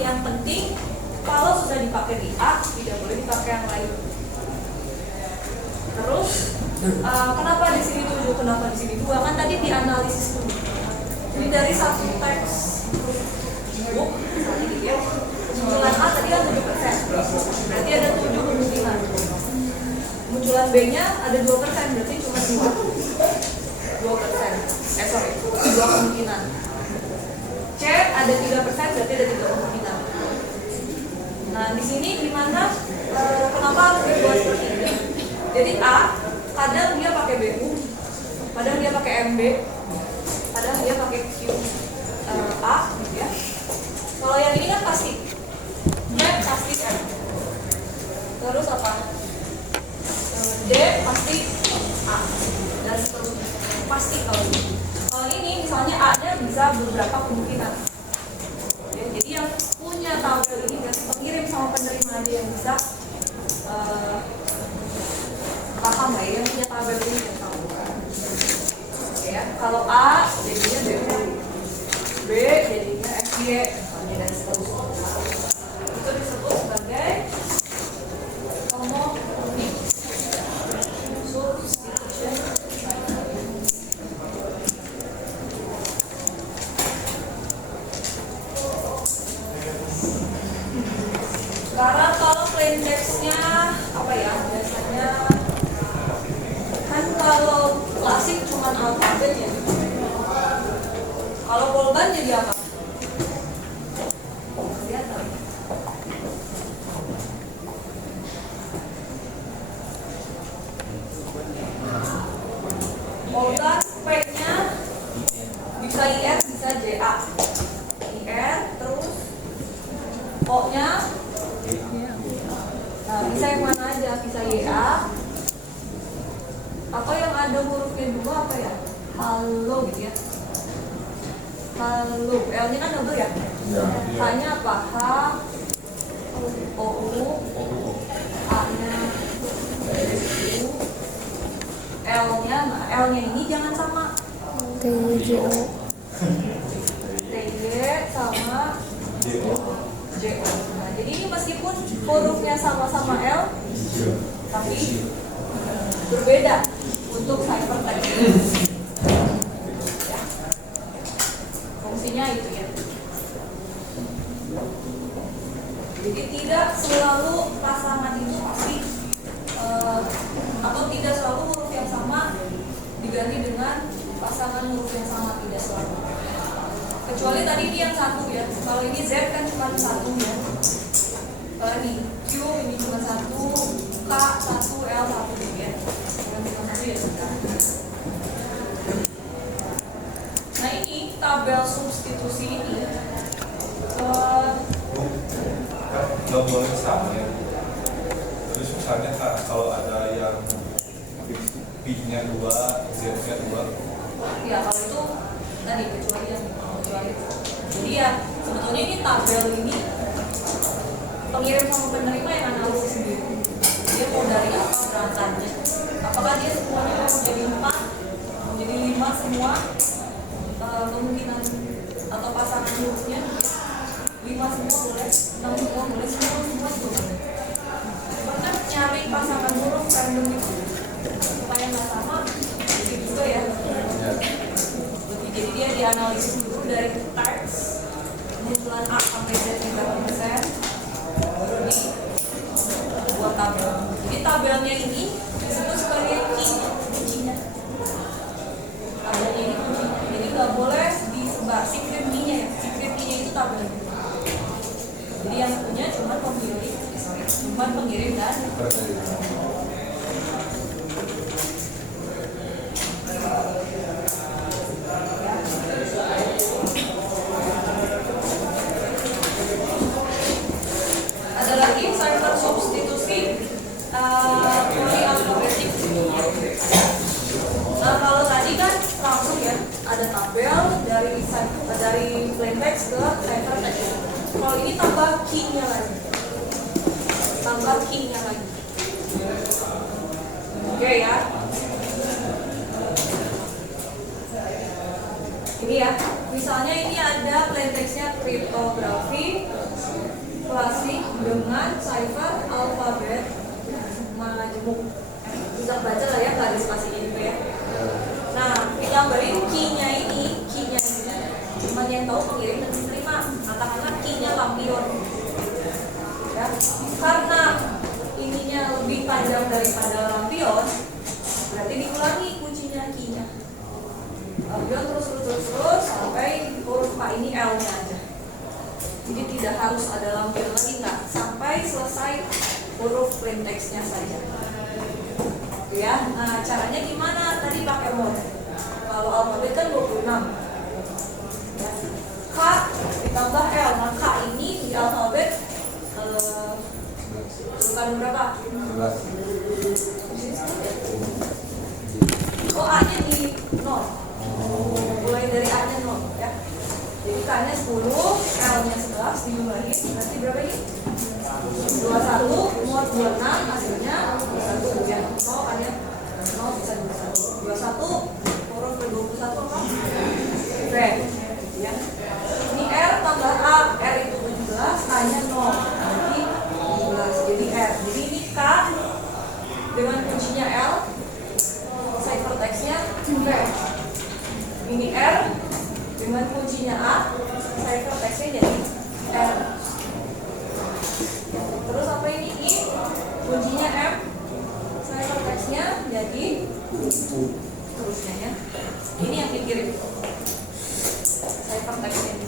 yang penting kalau sudah dipakai di A tidak boleh dipakai yang lain. Terus kenapa di sini 7, kenapa di sini 2? Kan tadi dianalisis dulu. Jadi dari satu teks book misalnya gitu ya, munculan A tadi kan 7%, berarti ada 7 kemungkinan. Munculan B-nya ada 2%, berarti cuma 2%. Sorry, 2 kemungkinan. C ada 3%, berarti ada 3 kemungkinan. Nah, di sini gimana? Kenapa harus dibuat seperti ini? Jadi A, kadang dia pakai BU, kadang dia pakai MB, kadang dia pakai QA, gitu ya. Kalau yang ini kan pasti, D pasti M. Terus apa? D pasti A, dan seterusnya. Pasti kalau ini. Kalau ini misalnya A-nya bisa beberapa kemungkinan. Ya, jadi yang punya tabel ini berarti pengirim sama penerima aja yang bisa paham ya, yang punya tabel ini yang tahu. Oke ya, kalau A jadinya BU, B jadinya FY, dan seterusnya. Itu disebut sebagai homomorphic substitution. Sekarang kalau plain text-nya apa ya, biasanya kan kalau klasik cuma alfabet ya. Kalau polban jadi apa? Kelihatan. Polban P-nya bisa IR, bisa JA. IR terus O-nya bisa yang mana aja, bisa YA atau yang ada hurufnya 2 apa ya? Halo gitu ya. Halo, L-nya kan double ya? H-nya apa? H, O, U, A-nya U, L-nya, nah L-nya ini jangan sama TJO. TJ sama JO. Nah, jadi ini meskipun hurufnya sama-sama L, tapi berbeda untuk ciphertext. Ya. Fungsinya itu ya. Jadi tidak selalu pasangan itu pasti atau tidak selalu huruf yang sama diganti dengan pasangan huruf yang sama, tidak selalu. Kecuali tadi ini yang satu ya. Kalau ini Z kan cuma satu ya. Kalau ini Q ini cuma satu, K satu, L satu ya. Yang cuma satu ya sekarang. Nah ini tabel substitusi ini nggak boleh sama ya. Terus misalnya kalau ada yang P-nya 2, Z-nya 2. ya kalau itu tadi kecuali yang kecuali. Jadi ya sebetulnya ini tabel ini pengirim sama penerima yang analisis sendiri. Dia mau dari apa berangkatnya? Apakah dia semuanya mau jadi 4, mau jadi 5 semua kemungkinan atau pasangan hurufnya 5 semua boleh, 6 semua boleh, 10 semua boleh. Bahkan nyari pasangan huruf random itu supaya nggak sama itu juga ya. Jadi dia dianalisis dulu dari teks munculan A sampai Z 3%, baru dibuat tabel. Jadi tabelnya ini disebut sebagai kuncinya. Tabelnya ini kuncinya. Jadi nggak boleh disebar secret key-nya ya. Secret key-nya itu tabelnya. Jadi yang punya cuma pengirim dan ada lagi cipher substitusi polyalphabetic. Nah kalau tadi kan langsung ya ada tabel dari plain text ke ciphertext. Kalau ini tambah key-nya lagi. Oke ya. Ini ya. Misalnya ini ada plain text-nya kriptografi cipher alfabet majemuk. Bisa baca lah ya garis-garisnya gitu ya. Nah, ditambahin key-nya ini, cuma yang tahu pengirim dan penerima. Katakanlah key-nya lampion. Ya, karena ininya lebih panjang daripada lampion, berarti dikurangi kuncinya key-nya. Lampion terus sampai huruf K ini L-nya aja. Jadi tidak harus ada lampion lagi, nggak, sampai selesai huruf plain text-nya saja. Ya, nah caranya gimana? Tadi pakai mod. Kalau alfabet kan 26. Ya. K ditambah L. Nah, K ini di alfabet urutan berapa? 11. Oh, A-nya di 0. Mulai dari A-nya 0 ya. Jadi K-nya 10, L-nya 11 dijumlahin. Berarti berapa ini? 21 mod 26 hasilnya 21 ya. Oh, kan ya. 0 bisa 21. 21 huruf ke 21 apa? V. Ya. Ini R tambah A. R itu 17, A-nya 0. Berarti 17. Jadi R. Jadi ini K dengan kuncinya L. Ciphertext-nya V. Ini R dengan kuncinya A. Ciphertext-nya jadi R. Terus apa ini I? Kuncinya M. Ciphertext-nya jadi terusnya ya. Ini yang dikirim. Ciphertext-nya.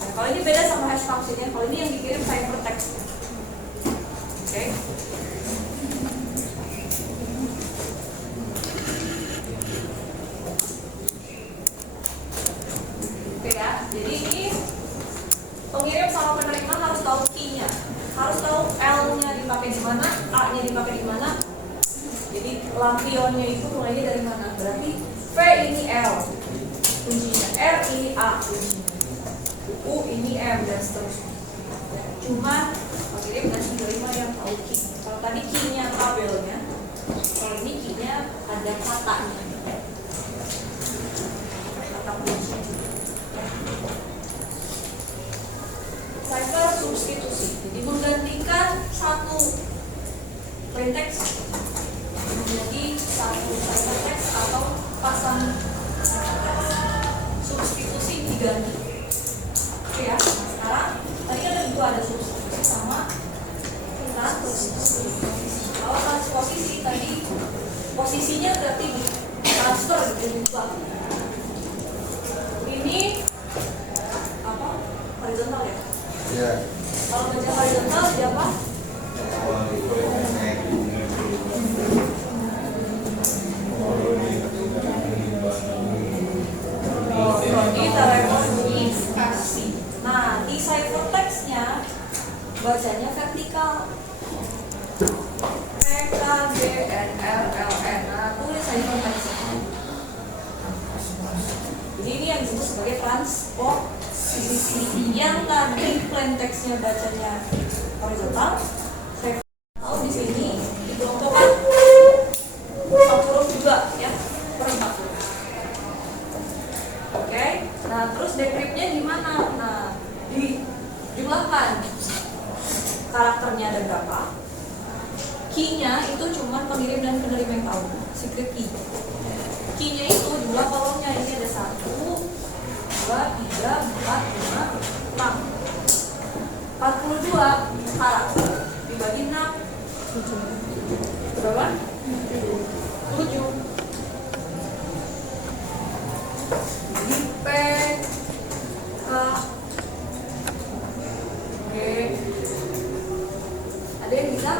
Nah, kalau ini beda sama hash function-nya. Kalau ini yang dikirim ciphertext. Oke. Oke ya. Jadi ini pengirim sama penerima harus tahu key-nya, harus tahu L-nya dipakai di mana, A-nya dipakai di mana. Jadi lampionnya itu mulainya dari mana? Berarti V ini L kuncinya, R ini A kuncinya, U ini M dan seterusnya. Ya, cuma pengirim dan penerima yang tahu key. Kalau tadi key-nya tabelnya, kalau ini key-nya ada katanya, kata kunci. Cipher substitusi, jadi menggantikan satu plain text menjadi satu ciphertext atau pasang substitusi diganti. Oke ya, sekarang tadi kan ada substitusi sama transposisi. Kalau transposisi tadi posisinya berarti di transfer gitu diubah. Ini apa? Horizontal ya? Iya. Kalau baca horizontal siapa? Prodi telekomunikasi. Nah, di ciphertext-nya bacanya vertikal. P, K, G, N, R, L, N. Nah, tulis ciphertext-nya. Jadi ini yang disebut sebagai transposisi. Yang tadi plain text-nya bacanya horizontal, saya tahu di sini dikelompokkan huruf juga ya, per 40. Oke, nah terus decrypt-nya gimana? Nah, dijumlahkan karakternya ada berapa, key-nya itu cuma pengirim dan penerima yang tahu, secret key. Key-nya itu jumlah kolomnya, ini ada 1, 2, 3, 4, 5, 6. 42 karakter dibagi 6 berapa? 7. Jadi P, K, G, ada yang bisa?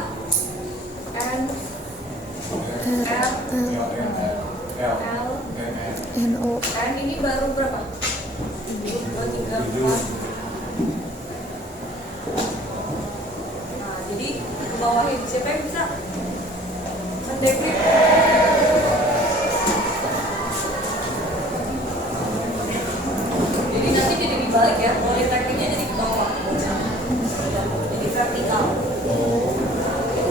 N, R, L, NO. N ini baru berapa? 2, 3, 4. Nah, jadi ke bawahnya siapa yang bisa mendekrypt? Jadi nanti jadi dibalik ya, politekniknya jadi ke bawah, jadi vertikal.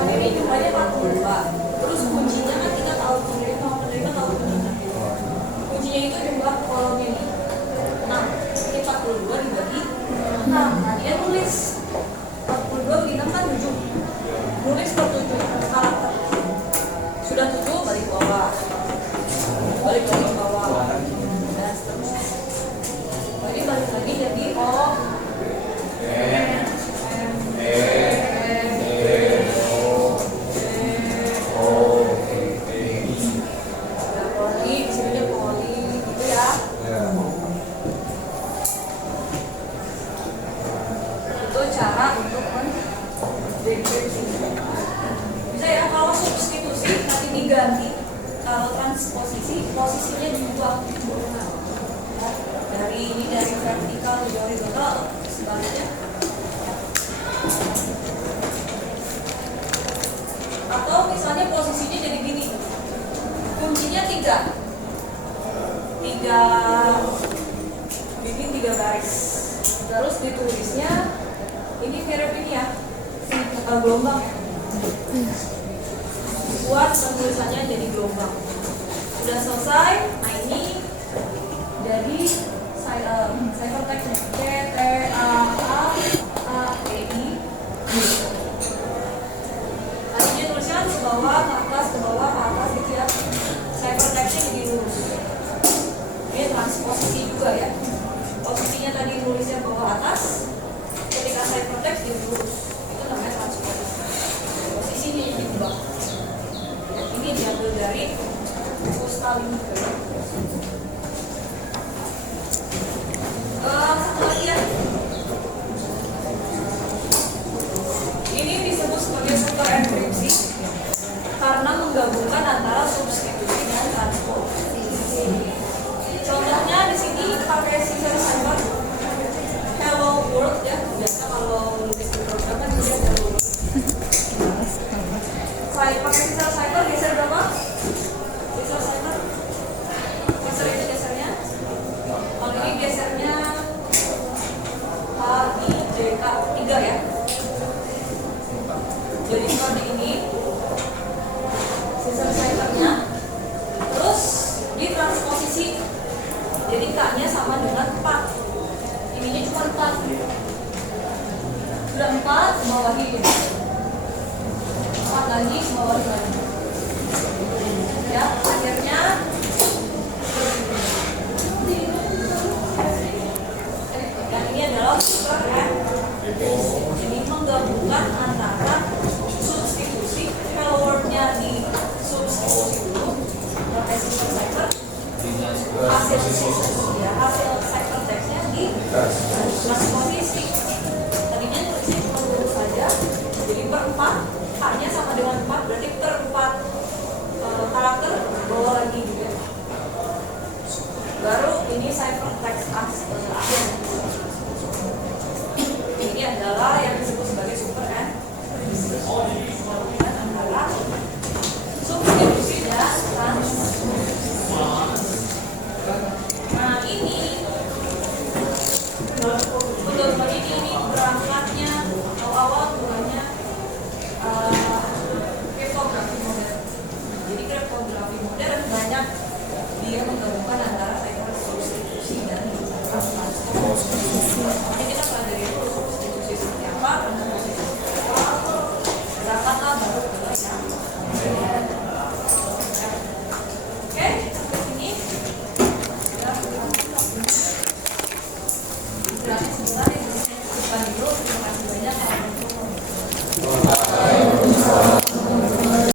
Kan ini jumlahnya 42. Terus kuncinya kan kita tahu penerima tahu kuncinya. Kuncinya itu jumlah kolomnya nih 6. Ini 42 dibagi 6. Nah, dia tulis 42 2 bagi 6 kan 7. Nulis per 7 karakter. Sudah 7 balik bawah. Balik lagi ke bawah. Dan seterusnya. Jadi balik lagi jadi O poli, di sini poli gitu ya. Itu cara untuk mendekripsi. Bisa ya, kalau substitusi nanti diganti, kalau transposisi posisinya diubah. Dari ini dari vertikal ke horizontal atau sebaliknya. Atau misalnya posisinya jadi gini. Kuncinya 3 bikin 3 baris. Terus ditulisnya ini mirip ini ya, gelombang ya. Buat penulisannya jadi gelombang. Sudah selesai. Nah ini jadi ciphertext-nya CTRAAEI. Tadinya tulisan ke bawah, ke atas, ke bawah, ke atas gitu ya. Ciphertext-nya jadi lurus. Ini transposisi juga ya. Posisinya tadi nulisnya bawah atas, ketika ciphertext jadi lurus. Itu namanya transposisi. Posisinya jadi diubah. Ya, ini diambil dari Gustav Linke. Satu lagi ya. Ini disebut sebagai super enkripsi karena menggabungkan antara substitusi dan transposisi. Contohnya di sini pakai Caesar cipher hello world ya. Biasa kalau nulis di program kan juga hello world. Saya pakai Caesar cipher geser berapa? Caesar cipher geser itu gesernya. Kalau ini gesernya HIJK 3 ya. Jadi seperti ini Caesar cipher-nya. Terus ditransposisi. Jadi K-nya sama dengan 4. Ininya cuma 4. Sudah 4, bawahi ini. 4 lagi, bawahi lagi. Ya, akhirnya yang ini adalah super enkripsi. Ini menggabungkan antara substitusi, hello world-nya di substitusi dulu, pakai Caesar cipher, hasil ciphertext-nya di transposisi. Tadinya tulisnya cuma lurus saja, jadi per 4, K-nya sama dengan 4, berarti per 4 karakter bawah lagi gitu ya. Baru ini ciphertext akhir. Ini adalah yang disebut sebagai super enkripsi antara substitusi dan transposisi. Nah ini betul-betul ini berangkatnya awal mulanya kriptografi modern. Jadi kriptografi modern banyak dia menggabungkan antara cipher substitusi dan transposisi. Ini kita pelajari dulu substitusi seperti apa, transposisi seperti apa. Berangkatlah baru ke yang oke, sampai sini. Berarti sebentar ya, saya cukupkan dulu. Terima kasih.